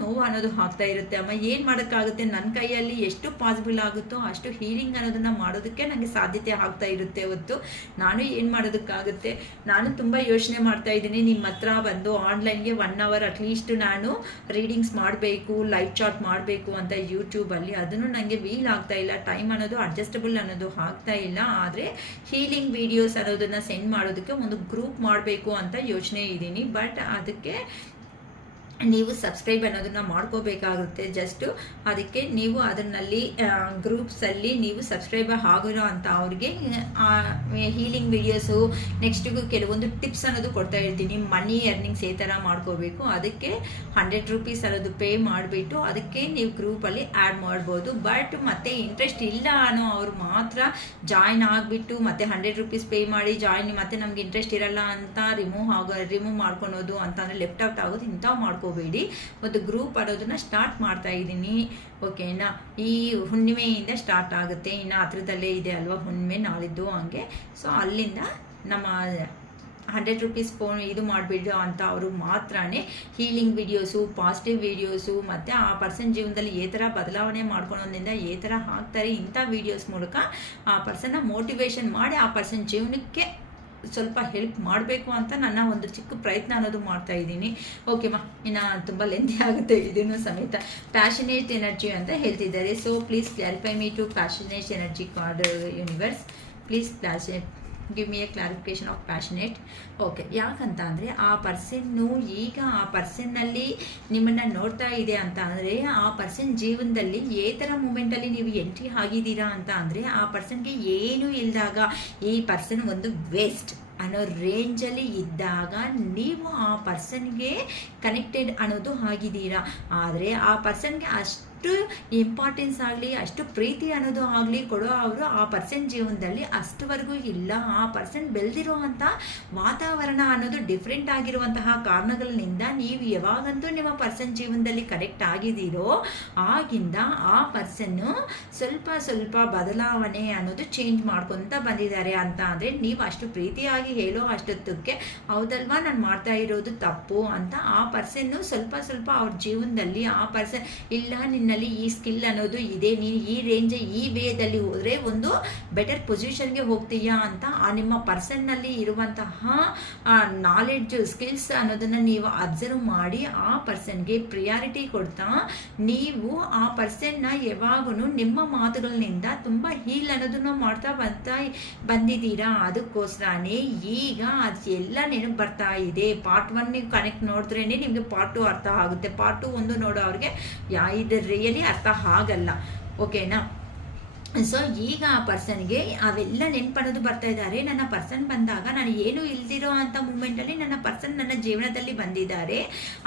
ನೋವು ಅನ್ನೋದು ಆಗ್ತಾ ಇರುತ್ತೆ ಅಮ್ಮ. ಏನು ಮಾಡೋಕ್ಕಾಗುತ್ತೆ, ನನ್ನ ಕೈಯಲ್ಲಿ ಎಷ್ಟು ಪಾಸಿಬಲ್ ಆಗುತ್ತೋ ಅಷ್ಟು ಹೀಲಿಂಗ್ ಅನ್ನೋದನ್ನು ಮಾಡೋದಕ್ಕೆ ನನಗೆ ಸಾಧ್ಯತೆ ಆಗ್ತಾ ಇರುತ್ತೆ. ಹೊತ್ತು ನಾನು ಏನು ಮಾಡೋದಕ್ಕಾಗುತ್ತೆ. ನಾನು ತುಂಬ ಯೋಚನೆ ಮಾಡ್ತಾ ಇದ್ದೀನಿ, ನಿಮ್ಮ ಹತ್ರ ಬಂದು ಆನ್ಲೈನ್ಗೆ 1 hour ಅಟ್ಲೀಸ್ಟ್ ನಾನು ರೀಡಿಂಗ್ಸ್ ಮಾಡಬೇಕು, ಲೈವ್ ಚಾಟ್ ಮಾಡಬೇಕು ಅಂತ ಯೂಟ್ಯೂಬಲ್ಲಿ. ಅದನ್ನು ನನಗೆ ವೀಲ್ ಆಗ್ತಾ ಇಲ್ಲ, ಟೈಮ್ ಅನ್ನೋದು ಅಡ್ಜಸ್ಟಬಲ್ ಅನ್ನೋದು ಆಗ್ತಾ ಇಲ್ಲ. ಆದರೆ ಹೀಲಿಂಗ್ ವಿಡಿಯೋಸ್ ಅನ್ನೋದನ್ನು ಸೆಂಡ್ ಮಾಡೋದಕ್ಕೆ ಒಂದು ಗ್ರೂಪ್ ಮಾಡಬೇಕು ಅಂತ ಯೋಚನೆ ಇದ್ದೀನಿ. ಬಟ್ ಅದಕ್ಕೆ ನೀವು ಸಬ್ಸ್ಕ್ರೈಬ್ ಅನ್ನೋದನ್ನ ಮಾಡ್ಕೋಬೇಕಾಗುತ್ತೆ. ಜಸ್ಟು ಅದಕ್ಕೆ ನೀವು ಅದನ್ನಲ್ಲಿ ಗ್ರೂಪ್ಸಲ್ಲಿ ನೀವು ಸಬ್ಸ್ಕ್ರೈಬ್ ಆಗಿರೋ ಅಂತ ಅವ್ರಿಗೆ ಹೀಲಿಂಗ್ ವಿಡಿಯೋಸು, ನೆಕ್ಸ್ಟಿಗೂ ಕೆಲವೊಂದು ಟಿಪ್ಸ್ ಅನ್ನೋದು ಕೊಡ್ತಾ ಇರ್ತೀನಿ. ಮನಿ ಅರ್ನಿಂಗ್ಸ್ ಈ ಥರ ಮಾಡ್ಕೋಬೇಕು, ಅದಕ್ಕೆ 100 rupees ಅನ್ನೋದು ಪೇ ಮಾಡಿಬಿಟ್ಟು ಅದಕ್ಕೆ ನೀವು ಗ್ರೂಪಲ್ಲಿ ಆ್ಯಡ್ ಮಾಡ್ಬೋದು. ಬಟ್ ಮತ್ತೆ ಇಂಟ್ರೆಸ್ಟ್ ಇಲ್ಲ ಅನ್ನೋ ಅವ್ರು ಮಾತ್ರ ಜಾಯ್ನ್ ಆಗಿಬಿಟ್ಟು ಮತ್ತೆ 100 rupees ಪೇ ಮಾಡಿ ಜಾಯ್ನ್, ಮತ್ತೆ ನಮ್ಗೆ ಇಂಟ್ರೆಸ್ಟ್ ಇರಲ್ಲ ಅಂತ ರಿಮೂವ್ ಮಾಡ್ಕೊಳೋದು ಅಂತಂದರೆ ಲೆಫ್ಟ್ ಔಟ್ ಆಗೋದು ಇಂಥವು ಮಾಡ್ಕೋಬೇಡಿ. ಒಂದು ಗ್ರೂಪ್ ಅನ್ನೋದನ್ನ ಸ್ಟಾರ್ಟ್ ಮಾಡ್ತಾ ಇದ್ದೀನಿ. ಓಕೆನಾ, ಈ ಹುಣ್ಣಿಮೆಯಿಂದ ಸ್ಟಾರ್ಟ್ ಆಗುತ್ತೆ, ಇನ್ನು ಹತ್ರದಲ್ಲೇ ಇದೆ ಅಲ್ವಾ ಹುಣ್ಣಿಮೆ, ನಾಳಿದ್ದು ಹಂಗೆ. ಸೊ ಅಲ್ಲಿಂದ ನಮ್ಮ 100 rupees ಫೋನ್ ಇದು ಮಾಡಿಬಿಡು ಅಂತ ಅವರು ಮಾತ್ರನೇ ಹೀಲಿಂಗ್ ವಿಡಿಯೋಸು, ಪಾಸಿಟಿವ್ ವಿಡಿಯೋಸು, ಮತ್ತು ಆ ಪರ್ಸನ್ ಜೀವನದಲ್ಲಿ ಈ ಥರ ಬದಲಾವಣೆ ಮಾಡ್ಕೊಳೋದ್ರಿಂದ ಈ ಥರ ಆಗ್ತಾರೆ, ಇಂಥ ವಿಡಿಯೋಸ್ ಮೂಲಕ ಆ ಪರ್ಸನ್ನ ಮೋಟಿವೇಶನ್ ಮಾಡಿ ಆ ಪರ್ಸನ್ ಜೀವನಕ್ಕೆ ಸ್ವಲ್ಪ ಹೆಲ್ಪ್ ಮಾಡಬೇಕು ಅಂತ ನನ್ನ ಒಂದು ಚಿಕ್ಕ ಪ್ರಯತ್ನ ಅನ್ನೋದು ಮಾಡ್ತಾ ಇದ್ದೀನಿ. ಓಕೆಮ್ಮ, ಇನ್ನು ತುಂಬ ಲೆಂದಿ ಆಗುತ್ತೆ ಇದನ್ನು ಸಮೇತ. ಪ್ಯಾಷನೇಟ್ ಎನರ್ಜಿ ಅಂತ ಹೇಳ್ತಿದ್ದಾರೆ. So please clarify me to passionate energy card universe. Please give me a clarification of passionate. Okay, ಯಾಕಂತ ಅಂದರೆ ಆ ಪರ್ಸನ್ನು ಈಗ ಆ ಪರ್ಸನ್ನಲ್ಲಿ ನಿಮ್ಮನ್ನು ನೋಡ್ತಾ ಇದೆ ಅಂತ ಅಂದರೆ ಆ ಪರ್ಸನ್ ಜೀವನದಲ್ಲಿ ಏ ಥರ ಮೂಮೆಂಟಲ್ಲಿ ನೀವು ಎಂಟ್ರಿ ಆಗಿದ್ದೀರಾ ಅಂತ ಅಂದರೆ ಆ ಪರ್ಸನ್ಗೆ ಏನೂ ಇಲ್ಲದಾಗ ಈ ಪರ್ಸನ್ ಒಂದು ವೇಸ್ಟ್ ಅನ್ನೋ ರೇಂಜಲ್ಲಿ ಇದ್ದಾಗ ನೀವು ಆ ಪರ್ಸನ್ಗೆ ಕನೆಕ್ಟೆಡ್ ಅನ್ನೋದು ಆಗಿದ್ದೀರಾ. ಆದರೆ ಆ ಪರ್ಸನ್ಗೆ ಅಷ್ಟು ಇಂಪಾರ್ಟೆನ್ಸ್ ಆಗಲಿ, ಅಷ್ಟು ಪ್ರೀತಿ ಅನ್ನೋದು ಆಗಲಿ ಕೊಡೋ ಅವರು ಆ ಪರ್ಸನ್ ಜೀವನದಲ್ಲಿ ಅಷ್ಟುವರೆಗೂ ಇಲ್ಲ. ಆ ಪರ್ಸನ್ ಬೆಳೆದಿರೋ ಅಂಥ ವಾತಾವರಣ ಅನ್ನೋದು ಡಿಫ್ರೆಂಟ್ ಆಗಿರುವಂತಹ ಕಾರಣಗಳಿಂದ ನೀವು ಯಾವಾಗಂತೂ ನಿಮ್ಮ ಪರ್ಸನ್ ಜೀವನದಲ್ಲಿ ಕನೆಕ್ಟ್ ಆಗಿದ್ದೀರೋ ಆಗಿಂದ ಆ ಪರ್ಸನ್ನು ಸ್ವಲ್ಪ ಬದಲಾವಣೆ ಅನ್ನೋದು ಚೇಂಜ್ ಮಾಡ್ಕೊತ ಬಂದಿದ್ದಾರೆ ಅಂತ ಅಂದರೆ ನೀವು ಅಷ್ಟು ಪ್ರೀತಿಯಾಗಿ ಹೇಳೋ ಅಷ್ಟೊತ್ತಕ್ಕೆ ಹೌದಲ್ವಾ ನಾನು ಮಾಡ್ತಾ ಇರೋದು ತಪ್ಪು ಅಂತ ಆ ಪರ್ಸನ್ನು ಸ್ವಲ್ಪ ಅವ್ರ ಜೀವನದಲ್ಲಿ ಆ ಪರ್ಸನ್ ಇಲ್ಲ ನಿನ್ನಲ್ಲಿ ಈ ಸ್ಕಿಲ್ ಅನ್ನೋದು ಇದೆ, ನೀನು ಈ ರೇಂಜ್ ಈ ವೇದಲ್ಲಿ ಹೋದರೆ ಒಂದು ಬೆಟರ್ ಪೊಸಿಷನ್ಗೆ ಹೋಗ್ತೀಯಾ ಅಂತ ಆ ನಿಮ್ಮ ಪರ್ಸನ್ನಲ್ಲಿ ಇರುವಂತಹ ನಾಲೆಡ್ಜ್ ಸ್ಕಿಲ್ಸ್ ಅನ್ನೋದನ್ನು ನೀವು ಅಬ್ಸರ್ವ್ ಮಾಡಿ ಆ ಪರ್ಸನ್ಗೆ ಪ್ರಿಯಾರಿಟಿ ಕೊಡ್ತಾ ನೀವು ಆ ಪರ್ಸನ್ನ ಯಾವಾಗೂ ನಿಮ್ಮ ಮಾತುಗಳಿಂದ ತುಂಬ ಹೀಲ್ ಅನ್ನೋದನ್ನು ಮಾಡ್ತಾ ಬಂದಿದ್ದೀರಾ. ಅದಕ್ಕೋಸ್ಕರನೇ ಈಗ ಅದೆಲ್ಲ ನೆನಪು ಬರ್ತಾ ಇದೆ. ಪಾರ್ಟ್ 1 ನೀವು ಕನೆಕ್ಟ್ ನೋಡಿದ್ರೇ ನಿಮಗೆ ಪಾರ್ಟ್ 2 ಅರ್ಥ ಆಗುತ್ತೆ. ಪಾರ್ಟ್ 2 ಒಂದು ನೋಡೋ ಅವ್ರಿಗೆ ಇದು ರಿಯಲಿ ಅರ್ಥ ಆಗಲ್ಲ. ಓಕೆನಾ, ಸೊ ಈಗ ಆ ಪರ್ಸನ್ಗೆ ಅವೆಲ್ಲ ನೆನಪನ್ನೋದು ಬರ್ತಾ ಇದ್ದಾರೆ. ನನ್ನ ಪರ್ಸನ್ ಬಂದಾಗ ನಾನು ಏನು ಇಲ್ದಿರೋ ಅಂಥ ಮೂಮೆಂಟಲ್ಲಿ ನನ್ನ ಪರ್ಸನ್ ನನ್ನ ಜೀವನದಲ್ಲಿ ಬಂದಿದ್ದಾರೆ.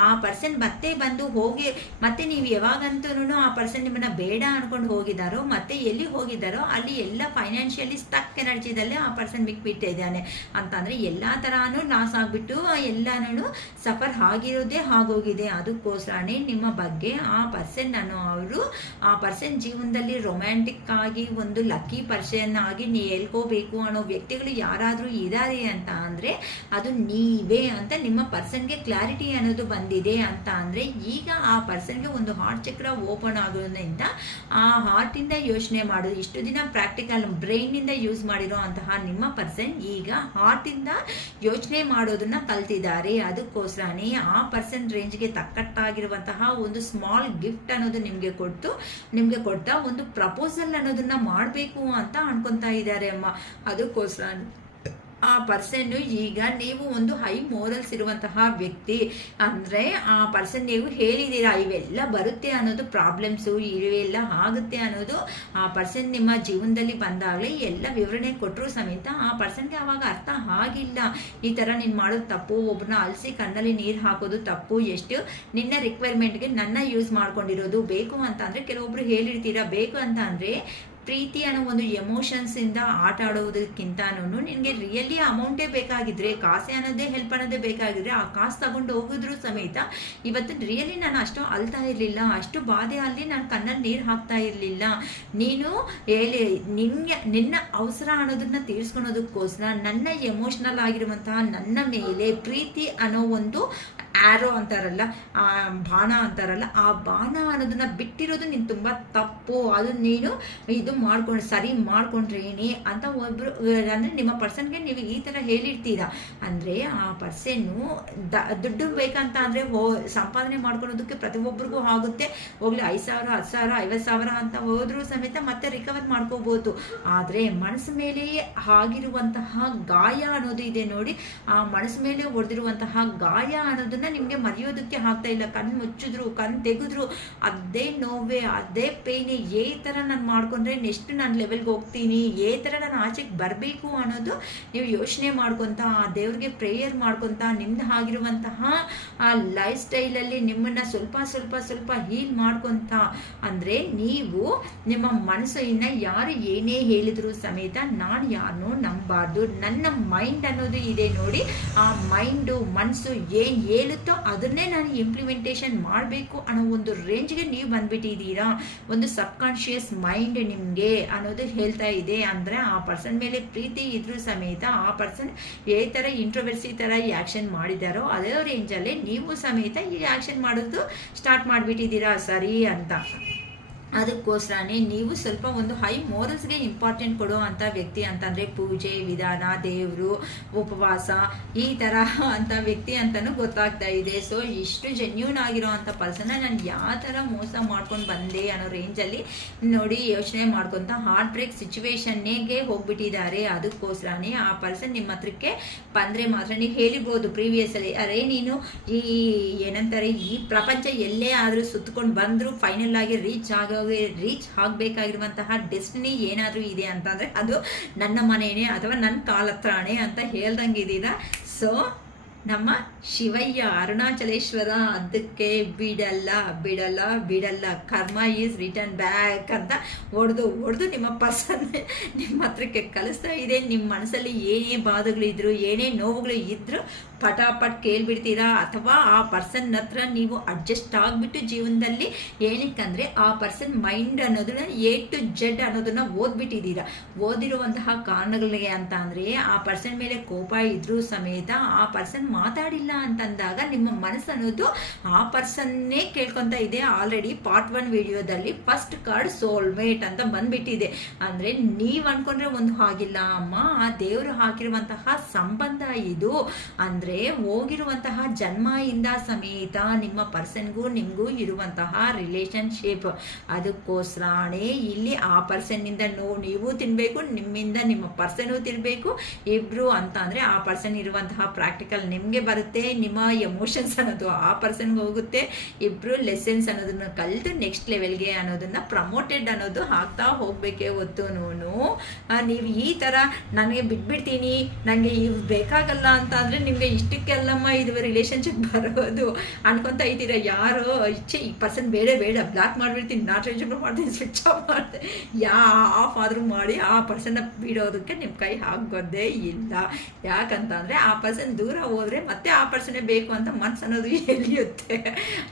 ಆ ಪರ್ಸನ್ ಮತ್ತೆ ಬಂದು ಹೋಗಿ ಮತ್ತೆ ನೀವು ಯಾವಾಗಂತೂ ಆ ಪರ್ಸನ್ ನಿಮ್ಮನ್ನು ಬೇಡ ಅಂದ್ಕೊಂಡು ಹೋಗಿದ್ದಾರೋ ಮತ್ತೆ ಎಲ್ಲಿ ಹೋಗಿದ್ದಾರೋ ಅಲ್ಲಿ ಎಲ್ಲ ಫೈನಾನ್ಷಿಯಲಿ ಸ್ಟಕ್ ಎನರ್ಜಿದಲ್ಲೇ ಆ ಪರ್ಸನ್ ಬಿಟ್ಟಿದ್ದಾನೆ ಅಂತಂದರೆ ಎಲ್ಲ ಥರನೂ ಲಾಸ್ ಆಗಿಬಿಟ್ಟು ಎಲ್ಲನೂ ಸಫರ್ ಆಗಿರೋದೇ ಆಗೋಗಿದೆ. ಅದಕ್ಕೋಸ್ಕರನೇ ನಿಮ್ಮ ಬಗ್ಗೆ ಆ ಪರ್ಸನ್ ಅವರು ಆ ಪರ್ಸನ್ ಜೀವನದಲ್ಲಿ ರೊಮ್ಯಾಂಟಿಕ್ ಆಗಿ ಒಂದು ಲಕ್ಕಿ ಪರ್ಸನ್ ಆಗಿ ಹೇಳ್ಕೋಬೇಕು ಅನ್ನೋ ವ್ಯಕ್ತಿಗಳು ಯಾರಾದರೂ ಇದ್ದಾರೆ ಅಂತ ಅಂದರೆ ಅದು ನೀವೇ ಅಂತ ನಿಮ್ಮ ಪರ್ಸನ್ಗೆ ಕ್ಲಾರಿಟಿ ಅನ್ನೋದು ಬಂದಿದೆ ಅಂತ ಅಂದರೆ ಈಗ ಆ ಪರ್ಸನ್ಗೆ ಒಂದು ಹಾರ್ಟ್ ಚಕ್ರ ಓಪನ್ ಆಗೋದ್ರಿಂದ ಆ ಹಾರ್ಟಿಂದ ಯೋಚನೆ ಮಾಡೋದು, ಇಷ್ಟು ದಿನ ಪ್ರಾಕ್ಟಿಕಲ್ ಬ್ರೈನಿಂದ ಯೂಸ್ ಮಾಡಿರೋ ಅಂತಹ ನಿಮ್ಮ ಪರ್ಸನ್ ಈಗ ಹಾರ್ಟಿಂದ ಯೋಚನೆ ಮಾಡೋದನ್ನ ಕಲ್ತಿದ್ದಾರೆ. ಅದಕ್ಕೋಸ್ಕರನೇ ಆ ಪರ್ಸನ್ ರೇಂಜ್ಗೆ ತಕ್ಕಟ್ಟಾಗಿರುವಂತಹ ಒಂದು ಸ್ಮಾಲ್ ಗಿಫ್ಟ್ ಅನ್ನೋದು ನಿಮಗೆ ಕೊಡ್ತಾ ಒಂದು ಪ್ರಪೋಸಲ್ ಅನ್ನೋದನ್ನ ಮಾಡಬೇಕು ಅಂತ ಅನ್ಕೊಂತಾ ಇದ್ದಾರೆ ಅಮ್ಮ. ಅದಕ್ಕೋಸ್ಕರ ಆ ಪರ್ಸನ್ನು ಈಗ ನೀವು ಒಂದು ಹೈ ಮೋರಲ್ಸ್ ಇರುವಂತಹ ವ್ಯಕ್ತಿ ಅಂದರೆ ಆ ಪರ್ಸನ್ ನೀವು ಹೇಳಿದ್ದೀರಾ ಇವೆಲ್ಲ ಬರುತ್ತೆ ಅನ್ನೋದು, ಪ್ರಾಬ್ಲಮ್ಸು ಇವೆಲ್ಲ ಆಗುತ್ತೆ ಅನ್ನೋದು ಆ ಪರ್ಸನ್ ನಿಮ್ಮ ಜೀವನದಲ್ಲಿ ಬಂದಾಗಲೇ ಎಲ್ಲ ವಿವರಣೆ ಕೊಟ್ಟರು ಸಮೇತ ಆ ಪರ್ಸನ್ಗೆ ಆವಾಗ ಅರ್ಥ ಆಗಿಲ್ಲ. ಈ ಥರ ನೀನು ಮಾಡೋದು ತಪ್ಪು, ಒಬ್ಬನ ಅಲಸಿ ಕಣ್ಣಲ್ಲಿ ನೀರು ಹಾಕೋದು ತಪ್ಪು, ಎಷ್ಟು ನಿನ್ನ ರಿಕ್ವೈರ್ಮೆಂಟ್ಗೆ ನನ್ನ ಯೂಸ್ ಮಾಡ್ಕೊಂಡಿರೋದು. ಬೇಕು ಅಂತ ಅಂದರೆ ಕೆಲವೊಬ್ರು ಹೇಳಿರ್ತೀರಾ, ಬೇಕು ಅಂತ ಅಂದರೆ ಪ್ರೀತಿ ಅನ್ನೋ ಒಂದು ಎಮೋಷನ್ಸಿಂದ ಆಟ ಆಡೋದಕ್ಕಿಂತನೂ ನಿನಗೆ ರಿಯಲಿ ಅಮೌಂಟೇ ಬೇಕಾಗಿದ್ರೆ, ಕಾಸೆ ಅನ್ನೋದೇ ಹೆಲ್ಪ್ ಅನ್ನೋದೇ ಬೇಕಾಗಿದ್ರೆ ಆ ಕಾಸು ತಗೊಂಡು ಹೋಗಿದ್ರು ಸಮೇತ ಇವತ್ತು ರಿಯಲಿ ನಾನು ಅಷ್ಟು ಅಳ್ತಾ ಇರಲಿಲ್ಲ, ಅಷ್ಟು ಬಾಧೆ ಅಲ್ಲಿ ನಾನು ಕಣ್ಣಲ್ಲಿ ನೀರು ಹಾಕ್ತಾ ಇರಲಿಲ್ಲ. ನೀನು ಹೇಳಿ ನಿನ್ನ ಅವಸರ ಅನ್ನೋದನ್ನ ತೀರಿಸ್ಕೊಳೋದಕ್ಕೋಸ್ಕರ ನನ್ನ ಎಮೋಷ್ನಲ್ ಆಗಿರುವಂತಹ ನನ್ನ ಮೇಲೆ ಪ್ರೀತಿ ಅನ್ನೋ ಒಂದು ಆ್ಯರೋ ಅಂತಾರಲ್ಲ, ಆ ಬಾಣ ಅಂತಾರಲ್ಲ, ಆ ಬಾಣ ಅನ್ನೋದನ್ನ ಬಿಟ್ಟಿರೋದು ನೀನು ತುಂಬ ತಪ್ಪು. ಅದು ನೀನು ಇದು ಮಾಡ್ಕೊಂಡು ಸರಿ ಮಾಡ್ಕೊಂಡ್ರೇನೆ ಅಂತ ಒಬ್ಬರು ಅಂದರೆ ನಿಮ್ಮ ಪರ್ಸನ್ಗೆ ನೀವು ಈ ಥರ ಹೇಳಿರ್ತೀರ ಅಂದರೆ ಆ ಪರ್ಸನ್ನು ದುಡ್ಡು ಬೇಕಂತ ಅಂದರೆ ಸಂಪಾದನೆ ಮಾಡ್ಕೊಳೋದಕ್ಕೆ ಪ್ರತಿಯೊಬ್ಬರಿಗೂ ಆಗುತ್ತೆ. ಹೋಗ್ಲಿ 5,000 10,000 50,000 ಅಂತ ಹೋದ್ರೂ ಸಮೇತ ಮತ್ತೆ ರಿಕವರ್ ಮಾಡ್ಕೋಬೋದು. ಆದರೆ ಮನಸ್ಸು ಮೇಲೆಯೇ ಆಗಿರುವಂತಹ ಗಾಯ ಅನ್ನೋದು ಇದೆ ನೋಡಿ, ಆ ಮನಸ್ಸು ಮೇಲೆ ಹೊಡೆದಿರುವಂತಹ ಗಾಯ ಅನ್ನೋದನ್ನ ನಿಮಗೆ ಮರೆಯೋದಕ್ಕೆ ಆಗ್ತಾ ಇಲ್ಲ. ಕಣ್ಣು ಮುಚ್ಚಿದ್ರು, ಕಣ್ಣು ತೆಗೆದ್ರು ಅದೇ ನೋವೇ, ಅದೇ ಪೇಯ್ನೆ. ಏ ಥರ ನಾನು ಮಾಡ್ಕೊಂಡ್ರೆ ನೆಕ್ಸ್ಟ್ ನಾನು ಲೆವೆಲ್ಗೆ ಹೋಗ್ತೀನಿ, ಏ ಥರ ನಾನು ಆಚೆಗೆ ಬರಬೇಕು ಅನ್ನೋದು ನೀವು ಯೋಚನೆ ಮಾಡ್ಕೊತ, ಆ ದೇವ್ರಿಗೆ ಪ್ರೇಯರ್ ಮಾಡ್ಕೊತ, ನಿಮ್ದು ಆಗಿರುವಂತಹ ಆ ಲೈಫ್ ಸ್ಟೈಲಲ್ಲಿ ನಿಮ್ಮನ್ನು ಸ್ವಲ್ಪ ಸ್ವಲ್ಪ ಸ್ವಲ್ಪ ಹೀಲ್ ಮಾಡ್ಕೊತ ಅಂದರೆ ನೀವು ನಿಮ್ಮ ಮನಸ್ಸು ಇನ್ನು ಯಾರು ಏನೇ ಹೇಳಿದ್ರು ಸಮೇತ ನಾನು ಯಾರನ್ನೂ ನಂಬಬಾರ್ದು. ನನ್ನ ಮೈಂಡ್ ಅನ್ನೋದು ಇದೆ ನೋಡಿ, ಆ ಮೈಂಡು ಮನಸ್ಸು ಏನು ಹೇಳುತ್ತೋ ಅದನ್ನೇ ನಾನು ಇಂಪ್ಲಿಮೆಂಟೇಷನ್ ಮಾಡಬೇಕು ಅನ್ನೋ ಒಂದು ರೇಂಜ್ಗೆ ನೀವು ಬಂದ್ಬಿಟ್ಟಿದ್ದೀರಾ. ಒಂದು ಸಬ್ ಕಾನ್ಷಿಯಸ್ ಮೈಂಡ್ ನಿಮಗೆ ಅನ್ನೋದು ಹೇಳ್ತಾ ಇದೆ. ಅಂದರೆ ಆ ಪರ್ಸನ್ ಮೇಲೆ ಪ್ರೀತಿ ಇದ್ರೂ ಸಮೇತ ಆ ಪರ್ಸನ್ ಏ ಥರ ಇಂಟ್ರೋವರ್ಸಿ ಥರ ಈ ಆ್ಯಕ್ಷನ್ ಮಾಡಿದಾರೋ ಅದೇ ರೇಂಜಲ್ಲೇ ನೀವು ಸಮೇತ ಈ ಆ್ಯಕ್ಷನ್ ಮಾಡೋದು ಸ್ಟಾರ್ಟ್ ಮಾಡಿಬಿಟ್ಟಿದ್ದೀರಾ ಸರಿ ಅಂತ. ಅದಕ್ಕೋಸ್ಕರನೇ ನೀವು ಸ್ವಲ್ಪ ಒಂದು ಹೈ ಮೋರಲ್ಸ್ಗೆ ಇಂಪಾರ್ಟೆಂಟ್ ಕೊಡೋ ಅಂಥ ವ್ಯಕ್ತಿ ಅಂತಂದರೆ ಪೂಜೆ ವಿಧಾನ, ದೇವರು, ಉಪವಾಸ ಈ ಥರ ಅಂಥ ವ್ಯಕ್ತಿ ಅಂತಲೂ ಗೊತ್ತಾಗ್ತಾ ಇದೆ. ಸೊ ಇಷ್ಟು ಜೆನ್ಯೂನ್ ಆಗಿರೋ ಅಂಥ ಪರ್ಸನ್ನ ನಾನು ಯಾವ ಥರ ಮೋಸ ಮಾಡ್ಕೊಂಡು ಬಂದೆ ಅನ್ನೋ ರೇಂಜಲ್ಲಿ ನೋಡಿ ಯೋಚನೆ ಮಾಡ್ಕೊತ ಹಾರ್ಟ್ ಬ್ರೇಕ್ ಸಿಚುವೇಶನ್ಗೆ ಹೋಗ್ಬಿಟ್ಟಿದ್ದಾರೆ. ಅದಕ್ಕೋಸ್ಕರನೇ ಆ ಪರ್ಸನ್ ನಿಮ್ಮ ಹತ್ರಕ್ಕೆ ಬಂದರೆ ಮಾತ್ರ ನೀವು ಹೇಳಿರ್ಬೋದು ಪ್ರೀವಿಯಸ್ಸಲ್ಲಿ, ಅರೇ ನೀನು ಈ ಏನಂತಾರೆ ಈ ಪ್ರಪಂಚ ಎಲ್ಲೇ ಆದರೂ ಸುತ್ತಕೊಂಡು ಬಂದರೂ ಫೈನಲ್ ಆಗಿ ರೀಚ್ ಆಗಬೇಕಾಗಿರುವಂತಹ ಡೆಸ್ಟಿನಿ ಏನಾದರೂ ಇದೆ ಅಂತಂದರೆ ಅದು ನನ್ನ ಮನೆಯೇ ಅಥವಾ ನನ್ನ ಕಾಲ ಹತ್ರನೇ ಅಂತ ಹೇಳ್ದಂಗಿದ್ದೀರಾ. ಸೊ ನಮ್ಮ ಶಿವಯ್ಯ ಅರುಣಾಚಲೇಶ್ವರ ಅದಕ್ಕೆ ಬಿಡಲ್ಲ ಬಿಡಲ್ಲ ಬಿಡಲ್ಲ, ಕರ್ಮ ಈಸ್ ರಿಟರ್ನ್ ಬ್ಯಾಕ್ ಅಂತ ಹೊಡೆದು ನಿಮ್ಮ ಪರ್ಸನ್ ನಿಮ್ಮ ಹತ್ರಕ್ಕೆ ಕಲಿಸ್ತಾ ಇದೆ. ನಿಮ್ಮ ಮನಸ್ಸಲ್ಲಿ ಏನೇ ಬಾಧೆಗಳಿದ್ರು, ಏನೇ ನೋವುಗಳು ಇದ್ದರೂ ಪಟಾಪಟ್ ಕೇಳ್ಬಿಡ್ತೀರಾ. ಅಥವಾ ಆ ಪರ್ಸನ್ ಹತ್ರ ನೀವು ಅಡ್ಜಸ್ಟ್ ಆಗಿಬಿಟ್ಟು ಜೀವನದಲ್ಲಿ ಏನಕ್ಕಂದರೆ ಆ ಪರ್ಸನ್ ಮೈಂಡ್ ಅನ್ನೋದನ್ನ A to Z ಅನ್ನೋದನ್ನ ಓದ್ಬಿಟ್ಟಿದ್ದೀರಾ. ಓದಿರುವಂತಹ ಕಾರಣಗಳಿಗೆ ಅಂತ ಅಂದರೆ ಆ ಪರ್ಸನ್ ಮೇಲೆ ಕೋಪ ಇದ್ರೂ ಸಮೇತ ಆ ಪರ್ಸನ್ ಮಾತಾಡಿಲ್ಲ ಅಂತಂದಾಗ ನಿಮ್ಮ ಮನಸ್ಸು ಅನ್ನೋದು ಆ ಪರ್ಸನ್ನೇ ಕೇಳ್ಕೊತ ಇದೆ. ಆಲ್ರೆಡಿ ಪಾರ್ಟ್ 1 ವಿಡಿಯೋದಲ್ಲಿ ಫಸ್ಟ್ ಕಾರ್ಡ್ ಸೋಲ್ಮೇಟ್ ಅಂತ ಬಂದ್ಬಿಟ್ಟಿದೆ. ಅಂದರೆ ನೀವು ಅನ್ಕೊಂಡ್ರೆ ಒಂದು ಹಾಗಿಲ್ಲ ಅಮ್ಮ, ಆ ದೇವರು ಹಾಕಿರುವಂತಹ ಸಂಬಂಧ ಇದು. ಅಂದರೆ ಹೋಗಿರುವಂತಹ ಜನ್ಮದಿಂದ ಸಮೇತ ನಿಮ್ಮ ಪರ್ಸನ್ಗೂ ನಿಮಗೂ ಇರುವಂತಹ ರಿಲೇಶನ್ಶಿಪ್. ಅದಕ್ಕೋಸ್ಕರನೇ ಇಲ್ಲಿ ಆ ಪರ್ಸನ್ನಿಂದ ನೀವು ತಿನ್ಬೇಕು, ನಿಮ್ಮಿಂದ ನಿಮ್ಮ ಪರ್ಸನು ತಿನ್ಬೇಕು ಇಬ್ರು ಅಂತ. ಅಂದರೆ ಆ ಪರ್ಸನ್ ಇರುವಂತಹ ಪ್ರಾಕ್ಟಿಕಲ್ ನಿಮಗೆ ಬರುತ್ತೆ, ನಿಮ್ಮ ಎಮೋಷನ್ಸ್ ಅನ್ನೋದು ಆ ಪರ್ಸನ್ಗೆ ಹೋಗುತ್ತೆ. ಇಬ್ರು ಲೆಸನ್ಸ್ ಅನ್ನೋದನ್ನ ಕಲಿತು ನೆಕ್ಸ್ಟ್ ಲೆವೆಲ್ಗೆ ಅನ್ನೋದನ್ನ ಪ್ರಮೋಟೆಡ್ ಅನ್ನೋದು ಆಗ್ತಾ ಹೋಗ್ಬೇಕೇ ಹೊತ್ತು ನೀವು ಈ ಥರ ನನಗೆ ಬಿಟ್ಬಿಡ್ತೀನಿ, ನನಗೆ ಇವು ಬೇಕಾಗಲ್ಲ ಅಂತ ಅಂದರೆ ನಿಮಗೆ ಇಷ್ಟಕ್ಕೆಲ್ಲಮ್ಮ ಇದು ರಿಲೇಶನ್ಶಿಪ್ ಬರೋದು ಅನ್ಕೊತಾ ಇದ್ದೀರಾ. ಯಾರೋ ಈ ಪರ್ಸನ್ ಬೇಡ ಬ್ಲಾಕ್ ಮಾಡಿಬಿಡ್ತೀನಿ, ನಾಟ್ ರೀಚಬಲ್ ಮಾಡ್ತೀನಿ, ಸ್ವಿಚ್ ಆಫ್ ಮಾಡ್ತೀನಿ, ಆಫ್ ಆದರೂ ಮಾಡಿ ಆ ಪರ್ಸನ್ನ ಬಿಡೋದಕ್ಕೆ ನಿಮ್ಮ ಕೈ ಆಗೋದೇ ಇಲ್ಲ. ಯಾಕಂತ ಅಂದರೆ ಆ ಪರ್ಸನ್ ದೂರ ಹೋದರೆ ಮತ್ತೆ ಆ ಪರ್ಸನ್ನೇ ಬೇಕು ಅಂತ ಮನ್ಸು ಅನ್ನೋದು ಎಳಿಯುತ್ತೆ.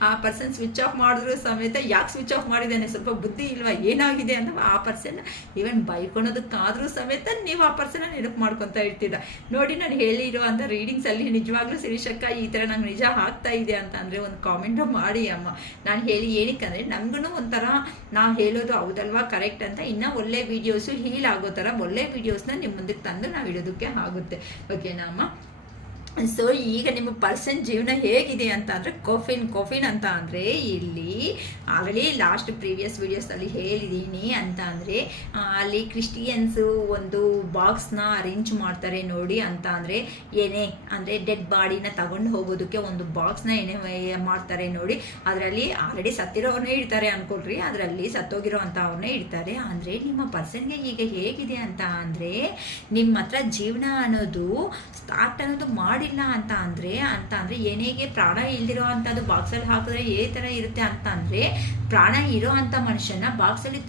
ಆ ಪರ್ಸನ್ ಸ್ವಿಚ್ ಆಫ್ ಮಾಡಿದ್ರು ಸಮೇತ ಯಾಕೆ ಸ್ವಿಚ್ ಆಫ್ ಮಾಡಿದ್ದಾನೆ, ಸ್ವಲ್ಪ ಬುದ್ಧಿ ಇಲ್ವಾ, ಏನಾಗಿದೆ ಅಂತ ಆ ಪರ್ಸನ್ ಈವನ್ ಬೈಕೊಳೋದಕ್ಕಾದರೂ ಸಮೇತ ನೀವು ಆ ಪರ್ಸನ್ನ ನೆನಪು ಮಾಡ್ಕೊತಾ ಇರ್ತೀರ. ನೋಡಿ ನಾನು ಹೇಳಿರುವಂಥ ರೀಡಿಂಗ್ಸಲ್ಲಿ ನಿಜವಾಗ್ಲೂ ಶಿರೀಷಕ್ಕ ಈ ಥರ ನಂಗೆ ನಿಜ ಆಗ್ತಾ ಇದೆ ಅಂತ ಅಂದರೆ ಒಂದು ಕಾಮೆಂಟು ಮಾಡಿ ಅಮ್ಮ. ನಾನು ಹೇಳಿ ಏನಕ್ಕಂದರೆ ನಮಗೂ ಒಂಥರ ನಾವು ಹೇಳೋದು ಹೌದಲ್ವಾ ಕರೆಕ್ಟ್ ಅಂತ ಇನ್ನೂ ಒಳ್ಳೆ ವೀಡಿಯೋಸು ಹೀಲ್ ಆಗೋ ಥರ ಒಳ್ಳೆ ವೀಡಿಯೋಸ್ನ ನಿಮ್ಮ ಮುಂದಕ್ಕೆ ತಂದು ನಾವು ಇಡೋದಕ್ಕೆ ಆಗುತ್ತೆ. ಓಕೆನಾ ಅಮ್ಮ? ಸೊ ಈಗ ನಿಮ್ಮ ಪರ್ಸನ್ ಜೀವನ ಹೇಗಿದೆ ಅಂತ ಅಂದರೆ ಕಾಫಿನ್ ಅಂತ ಅಂದರೆ ಇಲ್ಲಿ ಆಲ್ರೆಡಿ ಲಾಸ್ಟ್ ಪ್ರೀವಿಯಸ್ ವಿಡಿಯೋಸಲ್ಲಿ ಹೇಳಿದ್ದೀನಿ ಅಂತ ಅಂದರೆ ಅಲ್ಲಿ ಕ್ರಿಸ್ಟಿಯನ್ಸು ಒಂದು ಬಾಕ್ಸ್ನ ಅರೇಂಜ್ ಮಾಡ್ತಾರೆ ನೋಡಿ ಅಂತ ಅಂದರೆ ಏನೇ ಅಂದರೆ ಡೆಡ್ ಬಾಡಿನ ತಗೊಂಡು ಹೋಗೋದಕ್ಕೆ ಒಂದು ಬಾಕ್ಸ್ನ ಏನೇ ಮಾಡ್ತಾರೆ ನೋಡಿ. ಅದರಲ್ಲಿ ಆಲ್ರೆಡಿ ಸತ್ತಿರೋರನ್ನೇ ಇಡ್ತಾರೆ ಅಂದ್ಕೊಳ್ರಿ, ಅದರಲ್ಲಿ ಸತ್ತೋಗಿರೋ ಅಂಥವ್ರನ್ನೇ ಇಡ್ತಾರೆ. ಅಂದರೆ ನಿಮ್ಮ ಪರ್ಸನ್ಗೆ ಈಗ ಹೇಗಿದೆ ಅಂತ ಅಂದರೆ ನಿಮ್ಮ ಹತ್ರ ಜೀವನ ಅನ್ನೋದು ಸ್ಟಾರ್ಟ್ ಅನ್ನೋದು ಮಾಡಿ ಮಾಡಿಲ್ಲ ಅಂತ ಅಂದರೆ ಏನೇಗೆ ಪ್ರಾಣ ಇಲ್ದಿರೋ ಅಂಥದ್ದು ಬಾಕ್ಸಲ್ಲಿ ಹಾಕಿದ್ರೆ ಏ ಥರ ಇರುತ್ತೆ ಅಂತ ಅಂದರೆ, ಪ್ರಾಣ ಇರೋ ಅಂಥ ಮನುಷ್ಯನ ಬಾಕ್ಸಲ್ಲಿ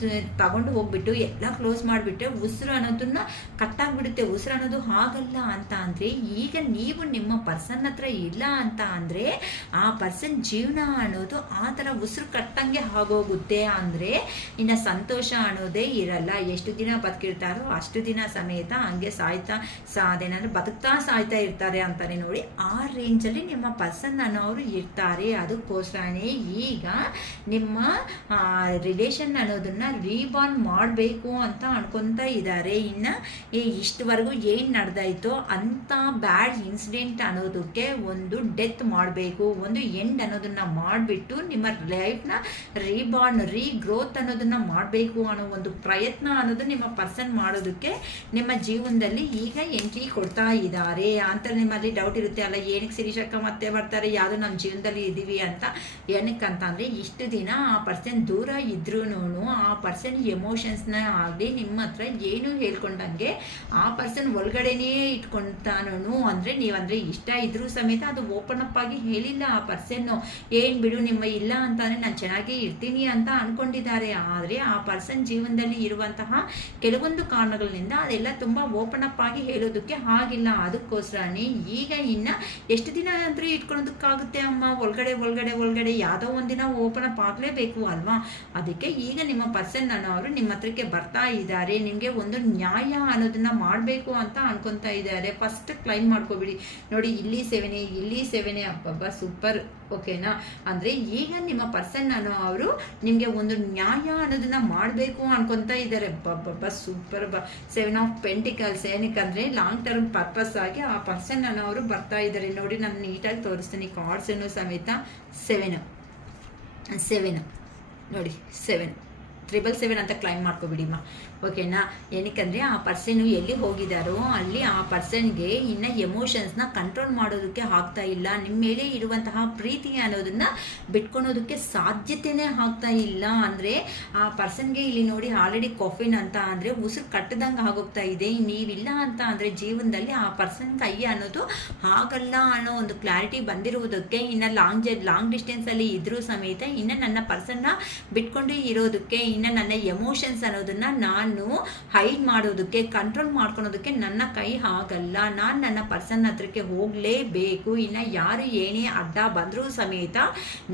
ತಗೊಂಡು ಹೋಗ್ಬಿಟ್ಟು ಎಲ್ಲ ಕ್ಲೋಸ್ ಮಾಡಿಬಿಟ್ರೆ ಉಸಿರು ಅನ್ನೋದನ್ನ ಕಟ್ಟಾಗ್ಬಿಡುತ್ತೆ. ಉಸಿರು ಅನ್ನೋದು ಹಾಗಲ್ಲ ಅಂತ ಅಂದರೆ, ಈಗ ನೀವು ನಿಮ್ಮ ಪರ್ಸನ್ ಹತ್ರ ಇಲ್ಲ ಅಂತ ಅಂದರೆ ಆ ಪರ್ಸನ್ ಜೀವನ ಅನ್ನೋದು ಆ ಥರ ಉಸಿರು ಕಟ್ಟಂಗೆ ಆಗೋಗುತ್ತೆ. ಅಂದರೆ ಇನ್ನು ಸಂತೋಷ ಅನ್ನೋದೇ ಇರಲ್ಲ. ಎಷ್ಟು ದಿನ ಬದುಕಿರ್ತಾರೋ ಅಷ್ಟು ದಿನ ಸಮೇತ ಹಂಗೆ ಅದೇನಂದ್ರೆ ಬದುಕ್ತಾ ಸಾಯ್ತಾ ಇರ್ತಾರೆ ಅಂತಾನೆ ನೋಡಿ. ಆ ರೇಂಜಲ್ಲಿ ನಿಮ್ಮ ಪರ್ಸನ್ ಅನ್ನೋರು ಇರ್ತಾರೆ. ಅದಕ್ಕೋಸ್ಕರನೇ ಈಗ ನಿಮ್ಮ ರಿಲೇಷನ್ ಅನ್ನೋದನ್ನ ರೀಬಾರ್ನ್ ಮಾಡಬೇಕು ಅಂತ ಅನ್ಕೊತಾ ಇದ್ದಾರೆ. ಇನ್ನು ಇಷ್ಟವರೆಗೂ ಏನು ನಡೆದಾಯ್ತೋ ಅಂಥ ಬ್ಯಾಡ್ ಇನ್ಸಿಡೆಂಟ್ ಅನ್ನೋದಕ್ಕೆ ಒಂದು ಡೆತ್ ಮಾಡಬೇಕು, ಒಂದು ಎಂಡ್ ಅನ್ನೋದನ್ನ ಮಾಡಿಬಿಟ್ಟು ನಿಮ್ಮ ಲೈಫ್ನ ರೀಗ್ರೋತ್ ಅನ್ನೋದನ್ನ ಮಾಡಬೇಕು ಅನ್ನೋ ಒಂದು ಪ್ರಯತ್ನ ಅನ್ನೋದು ನಿಮ್ಮ ಪರ್ಸನ್ ಮಾಡೋದಕ್ಕೆ ನಿಮ್ಮ ಜೀವನದಲ್ಲಿ ಈಗ ಎಂಟ್ರಿ ಕೊಡ್ತಾ ಇದ್ದಾರೆ ಅಂತ. ನಿಮ್ಮಲ್ಲಿ ಡೌಟ್ ಇರುತ್ತೆ ಅಲ್ಲ, ಏನಕ್ಕೆ ಶಿರೀಷಕ್ಕ ಮತ್ತೆ ಬರ್ತಾರೆ, ಯಾವುದು ನಮ್ಮ ಜೀವನದಲ್ಲಿ ಇದ್ದೀವಿ ಅಂತ. ಏನಕ್ಕಂತ ಅಂದರೆ, ಇಷ್ಟು ದಿನ ಆ ಪರ್ಸನ್ ದೂರ ಇದ್ರೂ ಆ ಪರ್ಸನ್ ಎಮೋಷನ್ಸ್ನ ಆಗಲಿ ನಿಮ್ಮ ಹತ್ರ ಏನು ಹೇಳ್ಕೊಂಡಂಗೆ ಆ ಪರ್ಸನ್ ಒಳಗಡೆನೇ ಇಟ್ಕೊತಾನೂ. ಅಂದರೆ ನೀವಂದರೆ ಇಷ್ಟ ಇದ್ರೂ ಸಮೇತ ಅದು ಓಪನ್ ಅಪ್ ಆಗಿ ಹೇಳಿಲ್ಲ ಆ ಪರ್ಸನ್ನು. ಏನು ಬಿಡು ನಿಮ್ಮ ಇಲ್ಲ ಅಂತಂದರೆ ನಾನು ಚೆನ್ನಾಗಿ ಇರ್ತೀನಿ ಅಂತ ಅಂದ್ಕೊಂಡಿದ್ದಾರೆ. ಆದರೆ ಆ ಪರ್ಸನ್ ಜೀವನದಲ್ಲಿ ಇರುವಂತಹ ಕೆಲವೊಂದು ಕಾರಣಗಳಿಂದ ಅದೆಲ್ಲ ತುಂಬ ಓಪನ್ ಅಪ್ ಆಗಿ ಹೇಳೋದಕ್ಕೆ ಆಗಿಲ್ಲ. ಅದಕ್ಕೋಸ್ಕರನೇ ಈಗ ಇನ್ನು ಎಷ್ಟು ದಿನ ಅಂತೂ ಇಟ್ಕೊಳೋದಕ್ಕಾಗುತ್ತೆ ಅಮ್ಮ, ಒಳಗಡೆ ಯಾವುದೋ ಒಂದಿನ ಓಪನ್ ಅಪ್ ಆಗಲೇಬೇಕು ಅಲ್ವಾ. ಅದಕ್ಕೆ ಈಗ ನಿಮ್ಮ ಪರ್ಸನ್ ಅನ್ನೋರು ನಿಮ್ಮ ಹತ್ರಕ್ಕೆ ಬರ್ತಾ ಇದ್ದಾರೆ. ನಿಮಗೆ ಒಂದು ನ್ಯಾಯ ಅನ್ನೋದನ್ನ ಮಾಡಬೇಕು ಅಂತ ಅನ್ಕೊತಾ ಇದ್ದಾರೆ. ಫಸ್ಟ್ ಕ್ಲೈಮ್ ಮಾಡ್ಕೋಬಿಡಿ. ನೋಡಿ, ಇಲ್ಲಿ ಸೆವೆನೇ ಅಪ್ಪಬ್ಬ ಸೂಪರ್. ಓಕೆನಾ? ಅಂದರೆ ಈಗ ನಿಮ್ಮ ಪರ್ಸನ್ ಅನ್ನೋ ಅವರು ನಿಮಗೆ ಒಂದು ನ್ಯಾಯ ಅನ್ನೋದನ್ನ ಮಾಡಬೇಕು ಅನ್ಕೊತಾ ಇದ್ದಾರೆ. ಸೂಪರ್. 7 of pentacles. ಏನಕ್ಕಂದರೆ ಲಾಂಗ್ ಟರ್ಮ್ ಪರ್ಪಸ್ ಆಗಿ ಆ ಪರ್ಸನ್ ಅನ್ನೋ ಅವರು ಬರ್ತಾ ಇದ್ದಾರೆ. ನೋಡಿ, ನಾನು ನೀಟಾಗಿ ತೋರಿಸ್ತೀನಿ ಕಾರ್ಡ್ಸ್ ಸಮೇತ. 7 ನೋಡಿ, 7 ಅಂತ ಕ್ಲೈಮ್ ಮಾಡ್ಕೊಬಿಡಿಮ್ಮ. ಓಕೆನಾ? ಏನಕ್ಕಂದರೆ ಆ ಪರ್ಸನ್ ಎಲ್ಲಿ ಹೋಗಿದ್ದಾರೋ ಅಲ್ಲಿ ಆ ಪರ್ಸನ್ಗೆ ಇನ್ನು ಎಮೋಷನ್ಸ್ನ ಕಂಟ್ರೋಲ್ ಮಾಡೋದಕ್ಕೆ ಆಗ್ತಾ ಇಲ್ಲ. ನಿಮ್ಮ ಮೇಲೆ ಇರುವಂತಹ ಪ್ರೀತಿ ಅನ್ನೋದನ್ನ ಬಿಟ್ಕೊಳೋದಕ್ಕೆ ಸಾಧ್ಯತೆನೇ ಆಗ್ತಾ ಇಲ್ಲ. ಅಂದರೆ ಆ ಪರ್ಸನ್ಗೆ ಇಲ್ಲಿ ನೋಡಿ ಆಲ್ರೆಡಿ ಕಾಫಿನ್ ಅಂತ ಅಂದರೆ ಉಸಿರು ಕಟ್ಟದಂಗೆ ಆಗೋಗ್ತಾ ಇದೆ. ನೀವಿಲ್ಲ ಅಂತ ಅಂದರೆ ಜೀವನದಲ್ಲಿ ಆ ಪರ್ಸನ್ ಕೈ ಅನ್ನೋದು ಆಗಲ್ಲ ಅನ್ನೋ ಒಂದು ಕ್ಲಾರಿಟಿ ಬಂದಿರುವುದಕ್ಕೆ, ಇನ್ನು ಲಾಂಗ್ ಡಿಸ್ಟೆನ್ಸಲ್ಲಿ ಇದ್ರೂ ಸಮೇತ ಇನ್ನು ನನ್ನ ಪರ್ಸನ್ನ ಬಿಟ್ಕೊಂಡು ಇರೋದಕ್ಕೆ, ಇನ್ನು ನನ್ನ ಎಮೋಷನ್ಸ್ ಅನ್ನೋದನ್ನ ನಾನು ಹೈಡ್ ಮಾಡೋದಕ್ಕೆ, ಕಂಟ್ರೋಲ್ ಮಾಡ್ಕೊಳೋದಕ್ಕೆ ನನ್ನ ಕೈ ಆಗಲ್ಲ. ನಾನು ನನ್ನ ಪರ್ಸನ್ ಹತ್ರಕ್ಕೆ ಹೋಗಲೇಬೇಕು. ಇನ್ನು ಯಾರು ಏನೇ ಅಡ್ಡ ಬಂದರೂ ಸಮೇತ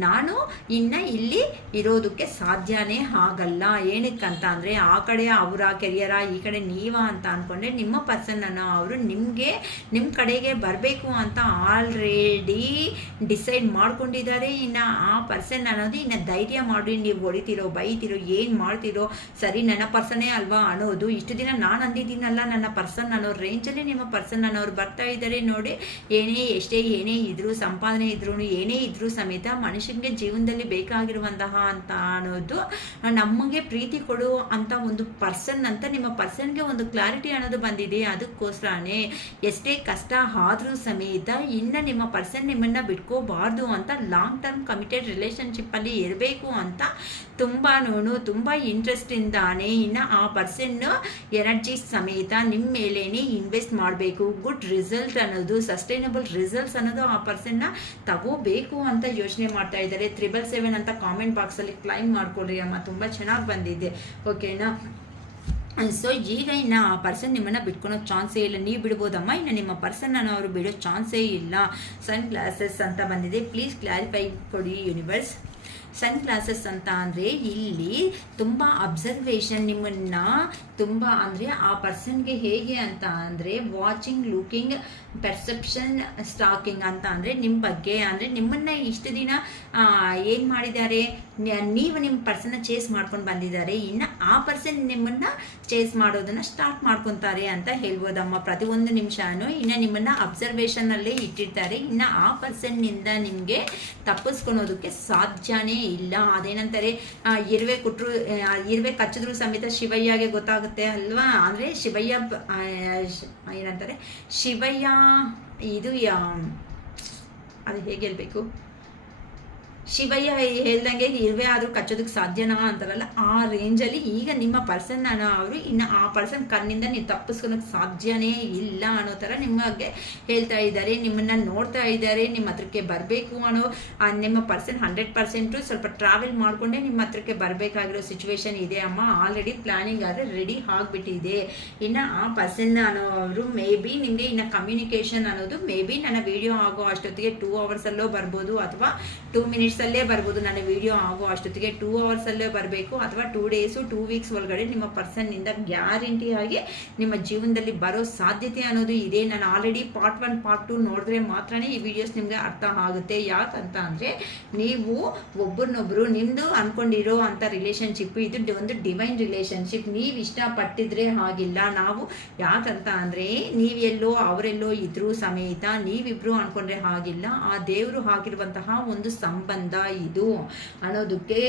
ನಾನು ಇನ್ನು ಇಲ್ಲಿ ಇರೋದಕ್ಕೆ ಸಾಧ್ಯನೇ ಆಗಲ್ಲ. ಏನಕ್ಕಂತ ಅಂದರೆ ಆ ಕಡೆ ಅವರ ಕೆರಿಯರ, ಈ ಕಡೆ ನೀವ ಅಂತ ಅಂದ್ಕೊಂಡ್ರೆ ನಿಮ್ಮ ಪರ್ಸನ್ ಅನ್ನೋ ಅವರು ನಿಮ್ಮ ಕಡೆಗೆ ಬರಬೇಕು ಅಂತ ಆಲ್ರೆಡಿ ಡಿಸೈಡ್ ಮಾಡ್ಕೊಂಡಿದ್ದಾರೆ. ಇನ್ನು ಆ ಪರ್ಸನ್ ಅನ್ನೋದು ಇನ್ನು ಧೈರ್ಯ ಮಾಡಿ ನೀವು ಹೊಡಿತೀರೋ ಬೈತೀರೋ ಏನು ಮಾಡ್ತೀರೋ ಸರಿ, ನನ್ನ ಪರ್ಸನ್ನೇ ಅಲ್ವಾ ಅನ್ನೋದು. ಇಷ್ಟು ದಿನ ನಾನು ಅಂದಿದ್ದೀನಲ್ಲ ನನ್ನ ಪರ್ಸನ್ ಅನ್ನೋ ರೇಂಜಲ್ಲಿ ನಿಮ್ಮ ಪರ್ಸನ್ ಅನ್ನೋರು ಬರ್ತಾ ಇದ್ದಾರೆ. ನೋಡಿ, ಏನೇ ಇದ್ರು, ಸಂಪಾದನೆ ಇದ್ರು, ಏನೇ ಇದ್ರೂ ಸಮೇತ ಮನುಷ್ಯನಿಗೆ ಜೀವನದಲ್ಲಿ ಬೇಕಾಗಿರುವಂತಹ ಅಂತ ಅನ್ನೋದು ನಮಗೆ ಪ್ರೀತಿ ಕೊಡು ಅಂತ ಒಂದು ಪರ್ಸನ್ ಅಂತ ನಿಮ್ಮ ಪರ್ಸನ್ಗೆ ಒಂದು ಕ್ಲಾರಿಟಿ ಅನ್ನೋದು ಬಂದಿದೆ. ಅದಕ್ಕೋಸ್ಕರನೇ ಎಷ್ಟೇ ಕಷ್ಟ ಆದರೂ ಸಮೇತ ಇನ್ನು ನಿಮ್ಮ ಪರ್ಸನ್ ನಿಮ್ಮನ್ನ ಬಿಟ್ಕೋಬಾರ್ದು ಅಂತ ಲಾಂಗ್ ಟರ್ಮ್ ಕಮಿಟೆಡ್ ರಿಲೇಶನ್ಶಿಪ್ಪಲ್ಲಿ ಇರಬೇಕು ಅಂತ ತುಂಬ ಇಂಟ್ರೆಸ್ಟ್ ಇಂದಾನೆ ಇನ್ನು ಆ ಪರ್ಸನ್ ಎನರ್ಜಿ ಸಮೇತ ನಿಮ್ಮ ಮೇಲೇನೆ ಇನ್ವೆಸ್ಟ್ ಮಾಡಬೇಕು. ಗುಡ್ ರಿಸಲ್ಟ್ ಅನ್ನೋದು, ಸಸ್ಟೈನಬಲ್ ರಿಸಲ್ಟ್ಸ್ ಅನ್ನೋದು ಆ ಪರ್ಸನ್ನ ತಗೋಬೇಕು ಅಂತ ಯೋಚನೆ ಮಾಡ್ತಾ ಇದ್ದಾರೆ. 777 ಅಂತ ಕಾಮೆಂಟ್ ಬಾಕ್ಸಲ್ಲಿ ಕ್ಲೈಮ್ ಮಾಡ್ಕೊಳ್ರಿ ಅಮ್ಮ, ತುಂಬ ಚೆನ್ನಾಗಿ ಬಂದಿದೆ. ಓಕೆನಾ? ಸೊ ಈಗ ಇನ್ನು ಆ ಪರ್ಸನ್ ನಿಮ್ಮನ್ನು ಬಿಟ್ಕೊಳೋ ಚಾನ್ಸೇ ಇಲ್ಲ. ನೀವು ಬಿಡ್ಬೋದಮ್ಮ, ಇನ್ನು ನಿಮ್ಮ ಪರ್ಸನ್ ಅವರು ಬಿಡೋ ಚಾನ್ಸೇ ಇಲ್ಲ. ಸನ್ ಗ್ಲಾಸಸ್ ಅಂತ ಬಂದಿದೆ, ಪ್ಲೀಸ್ ಕ್ಲಾರಿಫೈ ಕೊಡಿ ಯೂನಿವರ್ಸ್. ಸನ್ ಗ್ಲಾಸಸ್ ಅಂತ ಅಂದರೆ ಇಲ್ಲಿ ತುಂಬ ಅಬ್ಸರ್ವೇಷನ್, ನಿಮ್ಮನ್ನು ತುಂಬ ಅಂದರೆ ಆ ಪರ್ಸನ್ಗೆ ಹೇಗೆ ಅಂತ ಅಂದರೆ ವಾಚಿಂಗ್, ಲುಕಿಂಗ್, ಪರ್ಸೆಪ್ಷನ್, ಸ್ಟಾಕಿಂಗ್ ಅಂತ ಅಂದರೆ ನಿಮ್ಮ ಬಗ್ಗೆ, ಅಂದರೆ ನಿಮ್ಮನ್ನು ಇಷ್ಟು ದಿನ ಏನು ಮಾಡಿದ್ದಾರೆ, ನೀವು ನಿಮ್ಮ ಪರ್ಸನ್ನ ಚೇಸ್ ಮಾಡ್ಕೊಂಡು ಬಂದಿದ್ದಾರೆ. ಇನ್ನು ಆ ಪರ್ಸನ್ ನಿಮ್ಮನ್ನು ಚೇಸ್ ಮಾಡೋದನ್ನು ಸ್ಟಾರ್ಟ್ ಮಾಡ್ಕೊತಾರೆ ಅಂತ ಹೇಳ್ಬೋದಮ್ಮ. ಪ್ರತಿಯೊಂದು ನಿಮಿಷನೂ ಇನ್ನು ನಿಮ್ಮನ್ನು ಅಬ್ಸರ್ವೇಷನ್ನಲ್ಲೇ ಇಟ್ಟಿರ್ತಾರೆ. ಇನ್ನು ಆ ಪರ್ಸನ್ನಿಂದ ನಿಮಗೆ ತಪ್ಪಿಸ್ಕೊಳೋದಕ್ಕೆ ಸಾಧ್ಯನೇ ಇಲ್ಲ. ಅದೇನಂತಾರೆ, ಇರುವೆ ಕಚ್ಚಿದ್ರು ಸಮೇತ ಶಿವಯ್ಯಗೆ ಗೊತ್ತಾಗುತ್ತೆ ಅಲ್ವಾ. ಅಂದರೆ ಶಿವಯ್ಯ ಏನಂತಾರೆ, ಶಿವಯ್ಯ ಇದು ಅದು ಹೇಗೆ ಹೇಳ್ಬೇಕು, ಶಿವಯ್ಯ ಹೇಳ್ದಂಗೆ ಇರುವೆ ಆದರೂ ಕಚ್ಚೋದಕ್ಕೆ ಸಾಧ್ಯನಾ ಅಂತಾರಲ್ಲ, ಆ ರೇಂಜಲ್ಲಿ ಈಗ ನಿಮ್ಮ ಪರ್ಸನ್ ಅವರು ಇನ್ನು ಆ ಪರ್ಸನ್ ಕಣ್ಣಿಂದ ನೀವು ತಪ್ಪಿಸ್ಕೊಳಕ್ಕೆ ಸಾಧ್ಯನೇ ಇಲ್ಲ ಅನ್ನೋ ಥರ ನಿಮಗೆ ಹೇಳ್ತಾ ಇದ್ದಾರೆ. ನಿಮ್ಮನ್ನು ನೋಡ್ತಾ ಇದ್ದಾರೆ, ನಿಮ್ಮ ಹತ್ರಕ್ಕೆ ಬರಬೇಕು ಅನ್ನೋ ನಿಮ್ಮ ಪರ್ಸನ್ 100% ಸ್ವಲ್ಪ ಟ್ರಾವೆಲ್ ಮಾಡಿಕೊಂಡೇ ನಿಮ್ಮ ಹತ್ರಕ್ಕೆ ಬರಬೇಕಾಗಿರೋ ಸಿಚುವೇಶನ್ ಇದೆ ಅಮ್ಮ. ಆಲ್ರೆಡಿ ಪ್ಲಾನಿಂಗ್ ಆದರೆ ರೆಡಿ ಆಗಿಬಿಟ್ಟಿದೆ. ಇನ್ನು ಆ ಪರ್ಸನ್ ಅನ್ನೋರು ಮೇ ಬಿ ನಿಮಗೆ ಇನ್ನು ಕಮ್ಯುನಿಕೇಷನ್ ಅನ್ನೋದು ಮೇ ಬಿ ನನ್ನ ವಿಡಿಯೋ ಆಗೋ ಅಷ್ಟೊತ್ತಿಗೆ 2 ಅವರ್ಸಲ್ಲೋ ಬರ್ಬೋದು, ಅಥವಾ 2 ಮಿನಿಟ್ಸಲ್ಲೇ ಬರ್ಬೋದು. ನನ್ನ ವಿಡಿಯೋ ಆಗೋ ಅಷ್ಟೊತ್ತಿಗೆ 2 ಅವರ್ಸಲ್ಲೇ ಬರಬೇಕು, ಅಥವಾ 2 ಡೇಸು 2 ವೀಕ್ಸ್ ಒಳಗಡೆ ನಿಮ್ಮ ಪರ್ಸನ್ನಿಂದ ಗ್ಯಾರಂಟಿ ಆಗಿ ನಿಮ್ಮ ಜೀವನದಲ್ಲಿ ಬರೋ ಸಾಧ್ಯತೆ ಅನ್ನೋದು ಇದೆ. ನಾನು ಆಲ್ರೆಡಿ ಪಾರ್ಟ್ 1 ಪಾರ್ಟ್ 2 ನೋಡಿದ್ರೆ ಮಾತ್ರನೇ ಈ ವಿಡಿಯೋಸ್ ನಿಮಗೆ ಅರ್ಥ ಆಗುತ್ತೆ. ಯಾಕಂತ ಅಂದರೆ ನೀವು ಒಬ್ಬರನ್ನೊಬ್ಬರು ನಿಮ್ಮದು ಅಂದ್ಕೊಂಡಿರೋ ಅಂಥ ರಿಲೇಷನ್ಶಿಪ್ ಇದು ಒಂದು ಡಿವೈನ್ ರಿಲೇಷನ್ಶಿಪ್. ನೀವು ಇಷ್ಟಪಟ್ಟಿದ್ರೆ ಹಾಗಿಲ್ಲ. ನಾವು ಯಾಕಂತ ಅಂದರೆ ನೀವೆಲ್ಲೋ ಅವರೆಲ್ಲೋ ಇದ್ರೂ ಸಮೇತ ನೀವಿಬ್ರು ಅನ್ಕೊಂಡ್ರೆ ಹಾಗಿಲ್ಲ. ಆ ದೇವರು ಹಾಕಿರುವಂತಹ ಒಂದು ಸಂಬಂಧ ಇದು ಅನ್ನೋದಕ್ಕೆ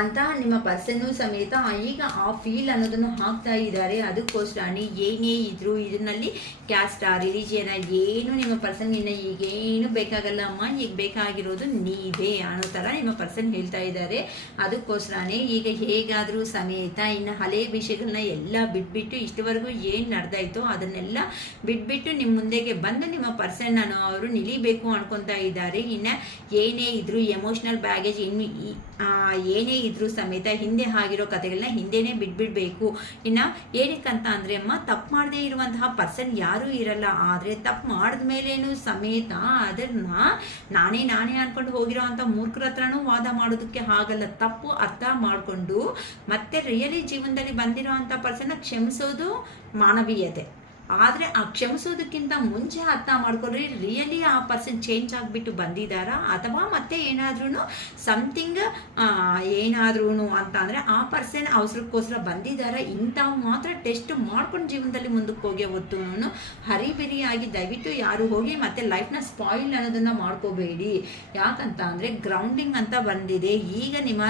ಅಂತ ನಿಮ್ಮ ಪರ್ಸನ್ನು ಸಮೇತ ಈಗ ಆ ಫೀಲ್ ಅನ್ನೋದನ್ನು ಹಾಕ್ತಾ ಇದ್ದಾರೆ. ಅದಕ್ಕೋಸ್ಕರ ಏನೇ ಇದ್ರು ಇದರಲ್ಲಿ ಕ್ಯಾಸ್ಟ ರಿಲಿಜಿಯನ್ ಏನು ನಿಮ್ಮ ಪರ್ಸನ್ ಇನ್ನು ಈಗೇನು ಬೇಕಾಗಲ್ಲ ಅಮ್ಮ, ಈಗ ಬೇಕಾಗಿರೋದು ನೀವೇ ಅನ್ನೋ ಥರ ನಿಮ್ಮ ಪರ್ಸನ್ ಹೇಳ್ತಾ ಇದ್ದಾರೆ. ಅದಕ್ಕೋಸ್ಕರನೇ ಈಗ ಹೇಗಾದರೂ ಸಮೇತ ಇನ್ನು ಹಳೆ ವಿಷಯಗಳನ್ನ ಎಲ್ಲ ಬಿಟ್ಬಿಟ್ಟು ಇಷ್ಟವರೆಗೂ ಏನು ನಡೆದಾಯ್ತೋ ಅದನ್ನೆಲ್ಲ ಬಿಟ್ಬಿಟ್ಟು ನಿಮ್ಮ ಮುಂದೆಗೆ ಬಂದು ನಿಮ್ಮ ಪರ್ಸನ್ ಅವರು ನಿಲಿಬೇಕು ಅನ್ಕೊತಾ ಇದ್ದಾರೆ. ಇನ್ನು ಏನೇ ಇದ್ರು ಎಮೋಷ್ನಲ್ ಬ್ಯಾಗೇಜ್ ಇನ್ನು ಏನೇ ಇದ್ರೂ ಸಮೇತ ಹಿಂದೆ ಆಗಿರೋ ಕಥೆಗಳನ್ನ ಹಿಂದೆನೇ ಬಿಟ್ಬಿಡ್ಬೇಕು. ಇನ್ನು ಏನಕ್ಕಂತ ಅಂದರೆ ಅಮ್ಮ, ತಪ್ಪು ಮಾಡದೇ ಇರುವಂತಹ ಪರ್ಸನ್ ಯಾರೂ ಇರಲ್ಲ. ಆದರೆ ತಪ್ಪು ಮಾಡಿದ್ಮೇಲೇನು ಸಮೇತ ಅದನ್ನ ನಾನೇ ಅನ್ಕೊಂಡು ಹೋಗಿರೋ ಅಂಥ ಮೂರ್ಖರ ಹತ್ರನೂ ವಾದ ಮಾಡೋದಕ್ಕೆ ಆಗಲ್ಲ. ತಪ್ಪು ಅರ್ಥ ಮಾಡಿಕೊಂಡು ಮತ್ತೆ ರಿಯಲಿ ಜೀವನದಲ್ಲಿ ಬಂದಿರೋ ಅಂಥ ಪರ್ಸನ್ನ ಕ್ಷಮಿಸೋದು ಮಾನವೀಯತೆ. ಆದರೆ ಆ ಕ್ಷಮಿಸೋದಕ್ಕಿಂತ ಮುಂಚೆ ಅರ್ಥ ಮಾಡ್ಕೊಂಡ್ರೆ ರಿಯಲಿ ಆ ಪರ್ಸನ್ ಚೇಂಜ್ ಆಗಿಬಿಟ್ಟು ಬಂದಿದ್ದಾರಾ, ಅಥವಾ ಮತ್ತೆ ಏನಾದ್ರೂ ಸಮಥಿಂಗ್ ಏನಾದ್ರೂ ಅಂತ ಅಂದರೆ ಆ ಪರ್ಸನ್ ಅವಸರಕ್ಕೋಸ್ಕರ ಬಂದಿದ್ದಾರಾ, ಇಂಥವು ಮಾತ್ರ ಟೆಸ್ಟ್ ಮಾಡ್ಕೊಂಡು ಜೀವನದಲ್ಲಿ ಮುಂದಕ್ಕೆ ಹೋಗಿ ಹೊತ್ತು ಹರಿಬಿರಿಯಾಗಿ ದಯವಿಟ್ಟು ಯಾರು ಹೋಗಿ ಮತ್ತೆ ಲೈಫ್ನ ಸ್ಪಾಯಿಲ್ ಅನ್ನೋದನ್ನು ಮಾಡ್ಕೋಬೇಡಿ. ಯಾಕಂತ ಅಂದರೆ ಗ್ರೌಂಡಿಂಗ್ ಅಂತ ಬಂದಿದೆ. ಈಗ ನಿಮ್ಮ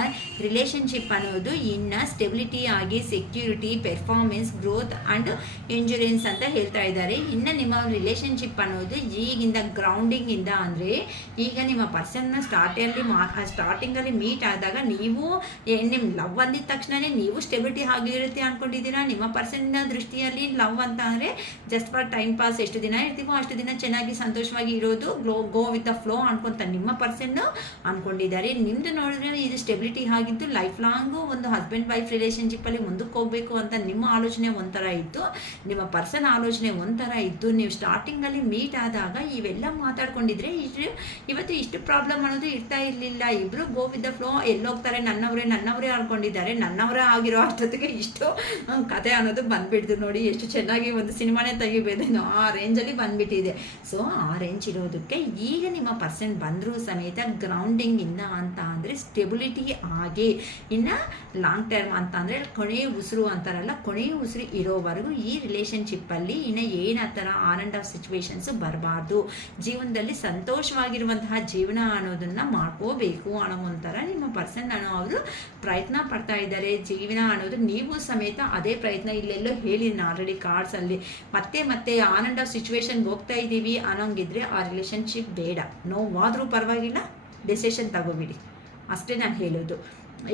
ರಿಲೇಷನ್ಶಿಪ್ ಅನ್ನೋದು ಇನ್ನು ಸ್ಟೆಬಿಲಿಟಿ ಆಗಿ ಸೆಕ್ಯೂರಿಟಿ, ಪರ್ಫಾರ್ಮೆನ್ಸ್, ಗ್ರೋತ್ ಆ್ಯಂಡ್ ಎಂಜುರೆನ್ಸ್ ಅಂತ ಹೇಳ್ತಾ ಇದ್ದಾರೆ. ಇನ್ನು ನಿಮ್ಮ ರಿಲೇಷನ್ಶಿಪ್ ಅನ್ನೋದು ಈಗಿಂದ ಗ್ರೌಂಡಿಂಗ್ ಇಂದ ಅಂದರೆ ಈಗ ನಿಮ್ಮ ಪರ್ಸನ್ನ ಸ್ಟಾರ್ಟಿಂಗಲ್ಲಿ ಮೀಟ್ ಆದಾಗ ನೀವು ನಿಮ್ಮ ಲವ್ ಅಂದಿದ ತಕ್ಷಣನೇ ನೀವು ಸ್ಟೆಬಿಲಿಟಿ ಆಗಿರುತ್ತೆ ಅನ್ಕೊಂಡಿದ್ದೀರಾ. ನಿಮ್ಮ ಪರ್ಸನ್ನ ದೃಷ್ಟಿಯಲ್ಲಿ ಲವ್ ಅಂತ ಅಂದರೆ ಜಸ್ಟ್ ಫಾರ್ ಟೈಮ್ ಪಾಸ್, ಎಷ್ಟು ದಿನ ಇರ್ತೀವೋ ಅಷ್ಟು ದಿನ ಚೆನ್ನಾಗಿ ಸಂತೋಷವಾಗಿ ಇರೋದು, ಗೋ ವಿತ್ ದ ಫ್ಲೋ ಅನ್ಕೊಂತ ನಿಮ್ಮ ಪರ್ಸನ್ ಅನ್ಕೊಂಡಿದ್ದಾರೆ. ನಿಮ್ದು ನೋಡಿದ್ರೆ ಇದು ಸ್ಟೆಬಿಲಿಟಿ ಆಗಿದ್ದು ಲೈಫ್ ಲಾಂಗು ಒಂದು ಹಸ್ಬೆಂಡ್ ವೈಫ್ ರಿಲೇಷನ್ಶಿಪ್ಪಲ್ಲಿ ಮುಂದಕ್ಕೆ ಹೋಗಬೇಕು ಅಂತ ನಿಮ್ಮ ಆಲೋಚನೆ ಒಂಥರ ಇತ್ತು, ನಿಮ್ಮ ಪರ್ಸನ್ ಆಲೋಚನೆ ಒಂಥರ ಇತ್ತು. ನೀವು ಸ್ಟಾರ್ಟಿಂಗಲ್ಲಿ ಮೀಟ್ ಆದಾಗ ಇವೆಲ್ಲ ಮಾತಾಡ್ಕೊಂಡಿದ್ರೆ ಇವತ್ತು ಇಷ್ಟು ಪ್ರಾಬ್ಲಮ್ ಅನ್ನೋದು ಇರ್ತಾ ಇರಲಿಲ್ಲ. ಇಬ್ಬರು ಗೋ ವಿತ್ ದ ಫ್ಲೋ ಎಲ್ಲೋಗ್ತಾರೆ, ನನ್ನವರೇ ಅನ್ಕೊಂಡಿದ್ದಾರೆ. ನನ್ನವರೇ ಆಗಿರೋ ಅಷ್ಟೊತ್ತಿಗೆ ಇಷ್ಟು ಕತೆ ಅನ್ನೋದು ಬಂದ್ಬಿಡ್ತು. ನೋಡಿ ಎಷ್ಟು ಚೆನ್ನಾಗಿ ಒಂದು ಸಿನಿಮಾನೇ ತೆಗಿಬೇಕೇನೋ ಆ ರೇಂಜಲ್ಲಿ ಬಂದ್ಬಿಟ್ಟಿದೆ. ಸೊ ಆ ರೇಂಜ್ ಇರೋದಕ್ಕೆ ಈಗ ನಿಮ್ಮ ಪರ್ಸನ್ ಬಂದರೂ ಸಮೇತ ಗ್ರೌಂಡಿಂಗ್ ಇಂದ ಅಂತ ಅಂದರೆ ಸ್ಟೆಬಿಲಿಟಿ ಆಗಿ ಇನ್ನು ಲಾಂಗ್ ಟರ್ಮ್ ಅಂತ ಅಂದರೆ ಕೊನೆಯ ಉಸಿರು ಅಂತಾರಲ್ಲ, ಕೊನೆಯ ಉಸಿರು ಇರೋವರೆಗೂ ಈ ರಿಲೇಷನ್ಶಿಪ್ಪಲ್ಲಿ ಇನ್ನು ಏನ ಥರ ಆನ್ ಆ್ಯಂಡ್ ಆಫ್ ಸಿಚುವೇಶನ್ಸ್ ಬರಬಾರ್ದು. ಜೀವನದಲ್ಲಿ ಸಂತೋಷವಾಗಿರುವಂತಹ ಜೀವನ ಅನ್ನೋದನ್ನು ಮಾಡ್ಕೋಬೇಕು ಅನ್ನೋ ಒಂಥರ ನಿಮ್ಮ ಪರ್ಸನ್ ಅವರು ಪ್ರಯತ್ನ ಪಡ್ತಾ ಇದ್ದಾರೆ. ಜೀವನ ಅನ್ನೋದು ನೀವು ಸಮೇತ ಅದೇ ಪ್ರಯತ್ನ ಇಲ್ಲೆಲ್ಲೋ ಹೇಳಿದ್ದೀನಿ ಆಲ್ರೆಡಿ ಕಾರ್ಡ್ಸಲ್ಲಿ. ಮತ್ತೆ ಆನ್ ಆ್ಯಂಡ್ ಆಫ್ ಸಿಚುವೇಶನ್ಗೆ ಹೋಗ್ತಾ ಇದ್ದೀವಿ ಅನ್ನೋಂಗಿದ್ರೆ ಆ ರಿಲೇಷನ್ಶಿಪ್ ಬೇಡ. ನೋವಾದರೂ ಪರವಾಗಿಲ್ಲ, ಡೆಸಿಷನ್ ತಗೋಬಿಡಿ ಅಷ್ಟೇ ನಾನು ಹೇಳೋದು.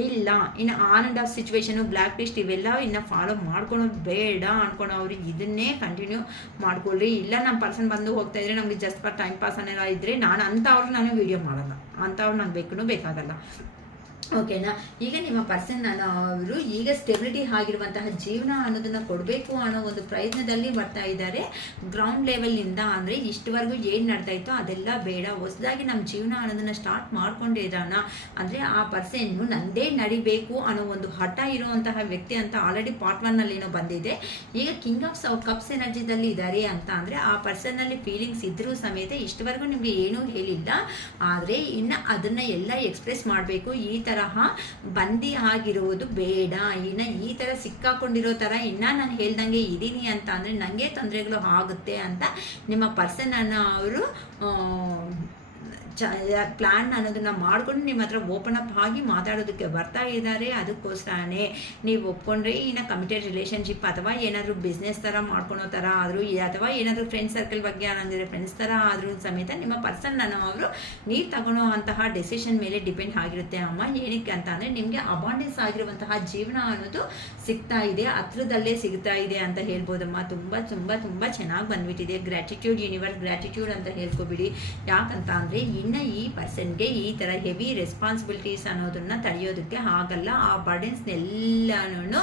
ಇಲ್ಲ ಇನ್ನು on and of situation, black list ಇವೆಲ್ಲ ಇನ್ನು ಫಾಲೋ ಮಾಡ್ಕೊಳೋದು ಬೇಡ ಅನ್ಕೊಳೋರಿಗೆ ಇದನ್ನೇ ಕಂಟಿನ್ಯೂ ಮಾಡ್ಕೊಳ್ರಿ. ಇಲ್ಲ ನಮ್ಮ ಪರ್ಸನ್ ಬಂದು ಹೋಗ್ತಾ ಇದ್ರೆ ನಮಗೆ ಜಸ್ಟ್ ಫಾರ್ ಟೈಮ್ ಪಾಸ್ ಅನ್ನೆಲ್ಲ ಇದ್ದರೆ ನಾನು ವೀಡಿಯೋ ಮಾಡಲ್ಲ, ಅಂಥವ್ರು ನಂಗೆ ಬೇಕಾಗಲ್ಲ. ಓಕೆನಾ. ಈಗ ನಿಮ್ಮ ಪರ್ಸನ್ ಅವರು ಈಗ ಸ್ಟೆಬಿಲಿಟಿ ಆಗಿರುವಂತಹ ಜೀವನ ಅನ್ನೋದನ್ನು ಕೊಡಬೇಕು ಅನ್ನೋ ಒಂದು ಪ್ರಯತ್ನದಲ್ಲಿ ಬರ್ತಾ ಇದ್ದಾರೆ. ಗ್ರೌಂಡ್ ಲೆವೆಲ್ನಿಂದ ಅಂದರೆ ಇಷ್ಟವರೆಗೂ ಏನು ನಡ್ತಾ ಇತ್ತೋ ಅದೆಲ್ಲ ಬೇಡ, ಹೊಸದಾಗಿ ನಮ್ಮ ಜೀವನ ಅನ್ನೋದನ್ನು ಸ್ಟಾರ್ಟ್ ಮಾಡ್ಕೊಂಡಿರೋಣ. ಅಂದರೆ ಆ ಪರ್ಸನ್ನು ನಂದೇ ನಡಿಬೇಕು ಅನ್ನೋ ಒಂದು ಹಠ ಇರುವಂತಹ ವ್ಯಕ್ತಿ ಅಂತ ಆಲ್ರೆಡಿ ಪಾರ್ಟ್ 1 ಏನೋ ಬಂದಿದೆ. ಈಗ ಕಿಂಗ್ ಆಫ್ ಕಪ್ಸ್ ಎನರ್ಜಿದಲ್ಲಿ ಇದ್ದಾರೆ ಅಂತ ಅಂದರೆ ಆ ಪರ್ಸನ್ನಲ್ಲಿ ಫೀಲಿಂಗ್ಸ್ ಇದ್ರೂ ಸಮೇತ ಇಷ್ಟವರೆಗೂ ನಿಮಗೆ ಏನೂ ಹೇಳಿಲ್ಲ. ಆದರೆ ಇನ್ನು ಅದನ್ನು ಎಲ್ಲ ಎಕ್ಸ್ಪ್ರೆಸ್ ಮಾಡಬೇಕು. ಈ ಥರ ಬಂದಿ ಆಗಿರುವುದು ಬೇಡ. ಇನ್ನು ಈ ಥರ ಸಿಕ್ಕಾಕೊಂಡಿರೋ ಥರ ಇನ್ನು ನಾನು ಹೇಳ್ದಂಗೆ ಇದ್ದೀನಿ ಅಂತ ಅಂದರೆ ನನಗೆ ತೊಂದರೆಗಳು ಆಗುತ್ತೆ ಅಂತ ನಿಮ್ಮ ಪರ್ಸನ್ ಅವರು ಪ್ಲ್ಯಾನ್ ಅನ್ನೋದನ್ನ ಮಾಡ್ಕೊಂಡು ನಿಮ್ಮ ಹತ್ರ ಓಪನ್ ಅಪ್ ಆಗಿ ಮಾತಾಡೋದಕ್ಕೆ ಬರ್ತಾ ಇದ್ದಾರೆ. ಅದಕ್ಕೋಸ್ಕರನೇ ನೀವು ಒಪ್ಕೊಂಡ್ರೆ ಇನ್ನು ಕಮಿಟೆಡ್ ರಿಲೇಷನ್ಶಿಪ್ ಅಥವಾ ಏನಾದರೂ ಬಿಸ್ನೆಸ್ ಥರ ಮಾಡ್ಕೊಳೋ ಥರ ಆದರೂ, ಅಥವಾ ಏನಾದರೂ ಫ್ರೆಂಡ್ ಸರ್ಕಲ್ ಬಗ್ಗೆ ಅನ್ನಂದಿದ್ರೆ ಫ್ರೆಂಡ್ಸ್ ಥರ ಆದರೂ ಸಮೇತ ನಿಮ್ಮ ಪರ್ಸನ್ ಅವರು ನೀವು ತಗೊಳ್ಳೋ ಅಂತಹ ಡೆಸಿಷನ್ ಮೇಲೆ ಡಿಪೆಂಡ್ ಆಗಿರುತ್ತೆ ಅಮ್ಮ. ಏನಕ್ಕೆ ಅಂತ ಅಂದರೆ ನಿಮಗೆ ಅಬಾಂಡೆನ್ಸ್ ಆಗಿರುವಂತಹ ಜೀವನ ಅನ್ನೋದು ಸಿಗ್ತಾ ಇದೆ, ಹತ್ರದಲ್ಲೇ ಸಿಗ್ತಾ ಇದೆ ಅಂತ ಹೇಳ್ಬೋದಮ್ಮ. ತುಂಬ ತುಂಬ ತುಂಬ ಚೆನ್ನಾಗಿ ಬಂದ್ಬಿಟ್ಟಿದೆ. ಗ್ರ್ಯಾಟಿಟ್ಯೂಡ್ ಯೂನಿವರ್ಸ್, ಗ್ರ್ಯಾಟಿಟ್ಯೂಡ್ ಅಂತ ಹೇಳ್ಕೊಬಿಡಿ. ಯಾಕಂತ ಅಂದರೆ ಇನ್ನು ಈ ಪರ್ಸನ್ಗೆ ಈ ಥರ ಹೆವಿ ರೆಸ್ಪಾನ್ಸಿಬಿಲಿಟೀಸ್ ಅನ್ನೋದನ್ನ ತಡೆಯೋದಕ್ಕೆ ಆಗಲ್ಲ. ಆ ಬರ್ಡನ್ಸ್ನೆಲ್ಲನೂ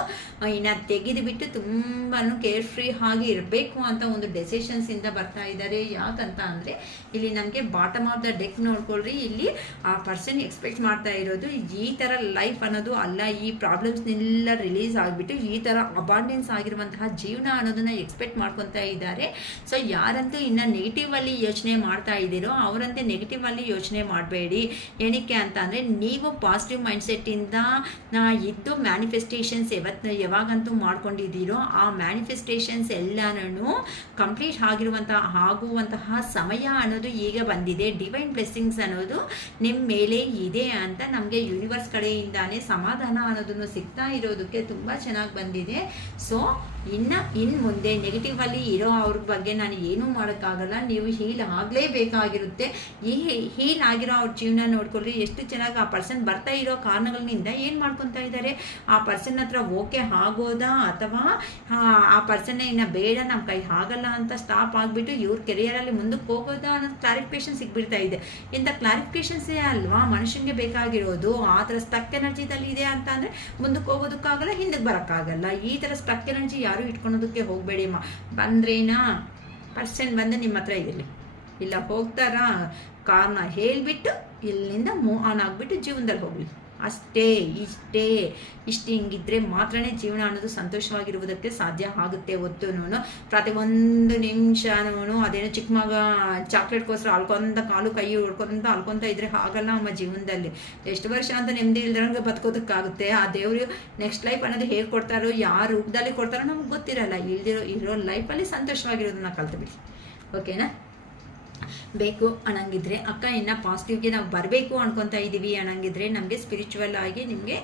ಇನ್ನು ತೆಗೆದುಬಿಟ್ಟು ತುಂಬಾ ಕೇರ್ ಫ್ರೀ ಆಗಿ ಇರಬೇಕು ಅಂತ ಒಂದು ಡೆಸಿಷನ್ಸಿಂದ ಬರ್ತಾ ಇದ್ದಾರೆ. ಯಾಕಂತ ಅಂದರೆ ಇಲ್ಲಿ ನಮಗೆ ಬಾಟಮ್ ಆಫ್ ದ ಡೆಕ್ ನೋಡ್ಕೊಳ್ರಿ, ಇಲ್ಲಿ ಆ ಪರ್ಸನ್ ಎಕ್ಸ್ಪೆಕ್ಟ್ ಮಾಡ್ತಾ ಇರೋದು ಈ ಥರ ಲೈಫ್ ಅನ್ನೋದು ಅಲ್ಲ. ಈ ಪ್ರಾಬ್ಲಮ್ಸ್ನೆಲ್ಲ ರಿಲೀಸ್ ಆಗಿಬಿಟ್ಟು ಈ ಥರ ಅಬಾಂಡೆನ್ಸ್ ಆಗಿರುವಂತಹ ಜೀವನ ಅನ್ನೋದನ್ನ ಎಕ್ಸ್ಪೆಕ್ಟ್ ಮಾಡ್ಕೊತಾ ಇದ್ದಾರೆ. ಸೊ ಯಾರಂತೂ ಇನ್ನು ನೆಗೆಟಿವ್ ಅಲ್ಲಿ ಯೋಚನೆ ಮಾಡ್ತಾ ಇದ್ದೀರೋ ಅವರಂತೆ ನೆಗೆಟಿವ್ ಅಲ್ಲಿ ಯೋಚನೆ ಮಾಡಬೇಡಿ. ಏನಕ್ಕೆ ಅಂತ ಅಂದರೆ ನೀವು ಪಾಸಿಟಿವ್ ಮೈಂಡ್ಸೆಟ್ಟಿಂದ ಇದ್ದು ಮ್ಯಾನಿಫೆಸ್ಟೇಷನ್ಸ್ ಯಾವಾಗಂತೂ ಮಾಡ್ಕೊಂಡಿದ್ದೀರೋ ಆ ಮ್ಯಾನಿಫೆಸ್ಟೇಷನ್ಸ್ ಎಲ್ಲನೂ ಕಂಪ್ಲೀಟ್ ಆಗುವಂತಹ ಸಮಯ ಅನ್ನೋದು ಈಗ ಬಂದಿದೆ. ಡಿವೈನ್ ಬ್ಲೆಸ್ಸಿಂಗ್ಸ್ ಅನ್ನೋದು ನಿಮ್ಮ ಮೇಲೆ ಇದೆ ಅಂತ ನಮಗೆ ಯೂನಿವರ್ಸ್ ಕಡೆಯಿಂದಾನೇ ಸಮಾಧಾನ ಅನ್ನೋದನ್ನು ಸಿಗ್ತಾ ಇರೋದಕ್ಕೆ ತುಂಬ ಚೆನ್ನಾಗಿ ಬಂದಿದೆ. ಸೊ ಇನ್ನು ಮುಂದೆ ನೆಗೆಟಿವ್ ಅಲ್ಲಿ ಇರೋ ಅವ್ರ ಬಗ್ಗೆ ನಾನು ಏನೂ ಮಾಡೋಕ್ಕಾಗಲ್ಲ. ನೀವು ಹೀಲ್ ಆಗಲೇಬೇಕಾಗಿರುತ್ತೆ. ಈ ಹೀಲ್ ಆಗಿರೋ ಅವ್ರ ಜೀವನ ನೋಡ್ಕೊಳ್ಳಿ. ಎಷ್ಟು ಚೆನ್ನಾಗಿ ಆ ಪರ್ಸನ್ ಬರ್ತಾ ಇರೋ ಕಾರಣಗಳಿಂದ ಏನು ಮಾಡ್ಕೊತಾ ಇದ್ದಾರೆ, ಆ ಪರ್ಸನ್ ಹತ್ರ ಓಕೆ ಆಗೋದಾ ಅಥವಾ ಆ ಪರ್ಸನ್ನೇ ಇನ್ನು ಬೇಡ ನಮ್ಮ ಕೈ ಆಗಲ್ಲ ಅಂತ ಸ್ಟಾಪ್ ಆಗಿಬಿಟ್ಟು ಇವ್ರ ಕೆರಿಯರಲ್ಲಿ ಮುಂದಕ್ಕೆ ಹೋಗೋದಾ ಅನ್ನೋದು ಕ್ಲಾರಿಫಿಕೇಶನ್ ಸಿಗ್ಬಿಡ್ತಾ ಇದೆ. ಇಂಥ ಕ್ಲಾರಿಫಿಕೇಶನ್ಸೇ ಅಲ್ವಾ ಮನುಷ್ಯನಿಗೆ ಬೇಕಾಗಿರೋದು. ಆ ಥರ ಸ್ಟಕ್ ಎನರ್ಜಿದಲ್ಲಿ ಇದೆ ಅಂತ ಅಂದರೆ ಮುಂದಕ್ಕೆ ಹೋಗೋದಕ್ಕಾಗಲ್ಲ, ಹಿಂದಕ್ಕೆ ಬರೋಕ್ಕಾಗಲ್ಲ. ಈ ಥರ ಸ್ಟಕ್ ಎನರ್ಜಿ ಯಾರು ಇಟ್ಕೊಳೋದಕ್ಕೆ ಹೋಗಬೇಡಿ. ಬಂದ್ರೇನಾ ಪರ್ಸನ್ ಬಂದು ನಿಮ್ಮ ಹತ್ರ ಇರಲಿ, ಇಲ್ಲ ಹೋಗ್ತಾರಾ ಕಾರಣ ಹೇಳಿಬಿಟ್ಟು ಇಲ್ಲಿಂದ ಮೂವ್ ಆನ್ ಆಗಿಬಿಟ್ಟು ಜೀವನದಲ್ಲಿ ಹೋಗಲಿ ಅಷ್ಟೇ. ಇಷ್ಟು ಹಿಂಗಿದ್ರೆ ಮಾತ್ರನೇ ಜೀವನ ಅನ್ನೋದು ಸಂತೋಷವಾಗಿರುವುದಕ್ಕೆ ಸಾಧ್ಯ ಆಗುತ್ತೆ. ಹೊತ್ತುನು ಪ್ರತಿಯೊಂದು ನಿಮಿಷನೂ ಅದೇನೋ ಚಿಕ್ಕ ಮಗ ಚಾಕ್ಲೇಟ್ಗೋಸ್ಕರ ಅಲ್ಕೊಂತ ಕಾಲು ಕೈ ಹೊಡ್ಕೊಂತ ಅಲ್ಕೊತ ಇದ್ರೆ ಆಗಲ್ಲ ಅಮ್ಮ. ಜೀವನದಲ್ಲಿ ಎಷ್ಟು ವರ್ಷ ಅಂತ ನೆಮ್ಮದಿ ಇಲ್ದಂಗೆ ಬದುಕೋದಕ್ಕಾಗುತ್ತೆ. ಆ ದೇವರು ನೆಕ್ಸ್ಟ್ ಲೈಫ್ ಅನ್ನೋದು ಹೇಗೆ ಕೊಡ್ತಾರೋ, ಯಾರು ರೂಪದಲ್ಲಿ ಕೊಡ್ತಾರೋ ನಮ್ಗೆ ಗೊತ್ತಿರಲ್ಲ. ಇರೋ ಲೈಫಲ್ಲಿ ಸಂತೋಷವಾಗಿರೋದನ್ನ ಕಲ್ತ್ಬಿಡಿ. ಓಕೆನಾ? ಬೇಕು ಅನ್ನಂಗಿದ್ರೆ ಅಕ್ಕ ಇನ್ನು ಪಾಸಿಟಿವ್ಗೆ ನಾವು ಬರಬೇಕು ಅನ್ಕೊತಾ ಇದ್ದೀವಿ ಅನ್ನಂಗಿದ್ರೆ ನಮಗೆ ಸ್ಪಿರಿಚುವಲ್ ಆಗಿ ನಿಮಗೆ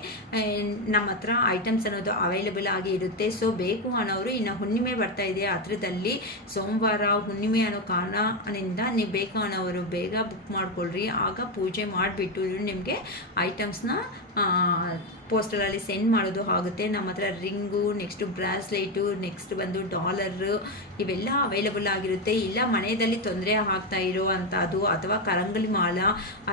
ನಮ್ಮ ಹತ್ರ ಐಟಮ್ಸ್ ಅನ್ನೋದು ಅವೈಲೇಬಲ್ ಆಗಿ ಇರುತ್ತೆ. ಸೊ ಬೇಕು ಅನ್ನೋರು ಇನ್ನು ಹುಣ್ಣಿಮೆ ಬರ್ತಾ ಇದೆ ಹತ್ರದಲ್ಲಿ, ಸೋಮವಾರ ಹುಣ್ಣಿಮೆ ಅನ್ನೋ ಕಾರಣದಿಂದ ನೀವು ಬೇಕು ಅನ್ನೋರು ಬೇಗ ಬುಕ್ ಮಾಡ್ಕೊಳ್ರಿ. ಆಗ ಪೂಜೆ ಮಾಡಿಬಿಟ್ಟು ನಿಮಗೆ ಐಟಮ್ಸ್ನ ಪೋಸ್ಟರಲ್ಲಿ ಸೆಂಡ್ ಮಾಡೋದು ಆಗುತ್ತೆ. ನಮ್ಮ ಹತ್ರ ರಿಂಗು, ನೆಕ್ಸ್ಟು ಬ್ರಾಸ್ಲೆಟು, ನೆಕ್ಸ್ಟ್ ಬಂದು ಡಾಲರು ಇವೆಲ್ಲ ಅವೈಲಬಲ್ ಆಗಿರುತ್ತೆ. ಇಲ್ಲ ಮನೆಯಲ್ಲಿ ತೊಂದರೆ ಆಗ್ತಾ ಇರೋ ಅಂಥದ್ದು ಅಥವಾ ಕರಂಗಲಿ ಮಾಲ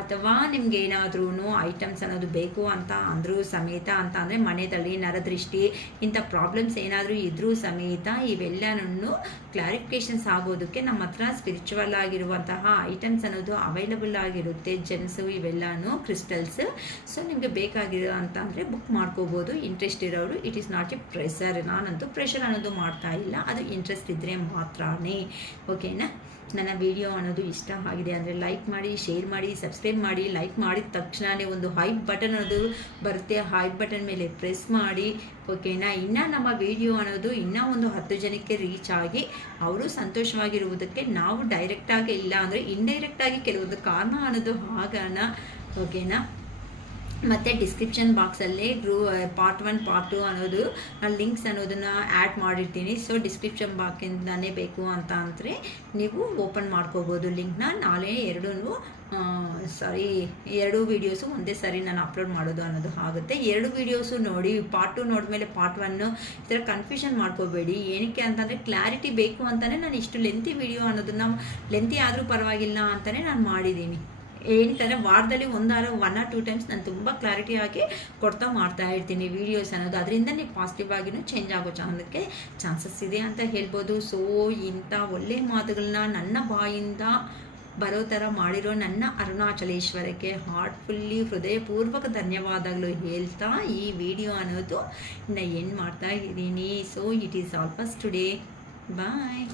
ಅಥವಾ ನಿಮ್ಗೆ ಏನಾದ್ರೂ ಐಟಮ್ಸ್ ಅನ್ನೋದು ಬೇಕು ಅಂತ ಅಂದರೂ ಸಮೇತ ಅಂತ ಅಂದರೆ ಮನೆಯಲ್ಲಿ ನರದೃಷ್ಟಿ ಇಂಥ ಪ್ರಾಬ್ಲಮ್ಸ್ ಏನಾದರೂ ಇದ್ರೂ ಸಮೇತ ಇವೆಲ್ಲನೂ ಕ್ಲಾರಿಫಿಕೇಷನ್ಸ್ ಆಗೋದಕ್ಕೆ ನಮ್ಮ ಹತ್ರ ಸ್ಪಿರಿಚುವಲ್ ಆಗಿರುವಂತಹ ಐಟಮ್ಸ್ ಅನ್ನೋದು ಅವೈಲಬಲ್ ಆಗಿರುತ್ತೆ. ಜೆಮ್ಸು ಇವೆಲ್ಲನೂ ಕ್ರಿಸ್ಟಲ್ಸ್. ಸೊ ನಿಮಗೆ ಬೇಕಾಗಿರೋ ಅಂತ ಅಂದರೆ ಬುಕ್ ಮಾಡ್ಕೋಬೋದು. ಇಂಟ್ರೆಸ್ಟ್ ಇರೋರು, it is not A pressure. ನಾನಂತೂ ಪ್ರೆಷರ್ ಅನ್ನೋದು ಮಾಡ್ತಾ ಇಲ್ಲ, ಅದು ಇಂಟ್ರೆಸ್ಟ್ ಇದ್ದರೆ ಮಾತ್ರನೇ. ಓಕೆನಾ? ನನ್ನ ವಿಡಿಯೋ ಅನ್ನೋದು ಇಷ್ಟ ಆಗಿದೆ ಅಂದರೆ ಲೈಕ್ ಮಾಡಿ, ಶೇರ್ ಮಾಡಿ, ಸಬ್ಸ್ಕ್ರೈಬ್ ಮಾಡಿ. ಲೈಕ್ ಮಾಡಿದ ತಕ್ಷಣವೇ ಒಂದು ಹೈಪ್ ಬಟನ್ ಅನ್ನೋದು ಬರುತ್ತೆ, ಹೈಪ್ ಬಟನ್ ಮೇಲೆ ಪ್ರೆಸ್ ಮಾಡಿ. ಓಕೆನಾ? ಇನ್ನು ನಮ್ಮ ವಿಡಿಯೋ ಅನ್ನೋದು ಇನ್ನೂ ಒಂದು 10 ಜನಕ್ಕೆ ರೀಚ್ ಆಗಿ ಅವರು ಸಂತೋಷವಾಗಿರುವುದಕ್ಕೆ ನಾವು ಡೈರೆಕ್ಟಾಗಿ ಇಲ್ಲ ಅಂದರೆ ಇಂಡೈರೆಕ್ಟಾಗಿ ಕೆಲವೊಂದು ಕಾರಣ ಅನ್ನೋದು ಆಗೋಣ. ಓಕೆನಾ? ಮತ್ತು ಡಿಸ್ಕ್ರಿಪ್ಷನ್ ಬಾಕ್ಸಲ್ಲಿ ಪಾರ್ಟ್ 1 ಪಾರ್ಟ್ 2 ಅನ್ನೋದು ಲಿಂಕ್ಸ್ ಅನ್ನೋದನ್ನು ಆ್ಯಡ್ ಮಾಡಿರ್ತೀನಿ. ಸೊ ಡಿಸ್ಕ್ರಿಪ್ಷನ್ ಬಾಕ್ಸಿಂದನೇ ಬೇಕು ಅಂತ ಅಂದರೆ ನೀವು ಓಪನ್ ಮಾಡ್ಕೋಬೋದು ಲಿಂಕ್ನ. ನಾಳೆ ಎರಡು ವೀಡಿಯೋಸು ಒಂದೇ ಸಾರಿ ನಾನು ಅಪ್ಲೋಡ್ ಮಾಡೋದು ಅನ್ನೋದು ಆಗುತ್ತೆ. 2 ವೀಡಿಯೋಸು ನೋಡಿ, ಪಾರ್ಟ್ 2 ನೋಡಿದ್ಮೇಲೆ ಪಾರ್ಟ್ 1 ಈ ಥರ ಕನ್ಫ್ಯೂಷನ್ ಮಾಡ್ಕೋಬೇಡಿ. ಏನಕ್ಕೆ ಅಂತಂದರೆ ಕ್ಲಾರಿಟಿ ಬೇಕು ಅಂತಲೇ ನಾನು ಇಷ್ಟು ಲೆಂತಿ ವೀಡಿಯೋ ಅನ್ನೋದನ್ನು, ಲೆಂತಿ ಆದರೂ ಪರವಾಗಿಲ್ಲ ಅಂತಲೇ ನಾನು ಮಾಡಿದ್ದೀನಿ. ಏನಂತಂದರೆ ವಾರದಲ್ಲಿ 1 or 2 ಟೈಮ್ಸ್ ನಾನು ತುಂಬ ಕ್ಲಾರಿಟಿ ಆಗಿ ಕೊಡ್ತಾ ಮಾಡ್ತಾ ಇರ್ತೀನಿ ವೀಡಿಯೋಸ್ ಅನ್ನೋದು. ಅದರಿಂದ ನೀವು ಪಾಸಿಟಿವ್ ಆಗಿನೂ ಚೇಂಜ್ ಆಗೋ ಚಾನ್ಸಸ್ ಇದೆ ಅಂತ ಹೇಳ್ಬೋದು. ಸೊ ಇಂಥ ಒಳ್ಳೆ ಮಾತುಗಳನ್ನ ನನ್ನ ಬಾಯಿಂದ ಬರೋ ಥರ ಮಾಡಿರೋ ನನ್ನ ಅರುಣಾಚಲೇಶ್ವರಕ್ಕೆ ಹಾರ್ಟ್ಫುಲ್ಲಿ ಹೃದಯಪೂರ್ವಕ ಧನ್ಯವಾದಗಳು ಹೇಳ್ತಾ ಈ ವಿಡಿಯೋ ಅನ್ನೋದು ಇನ್ನು ಏನು ಮಾಡ್ತಾ ಇದ್ದೀನಿ. So it is all for today. Bye.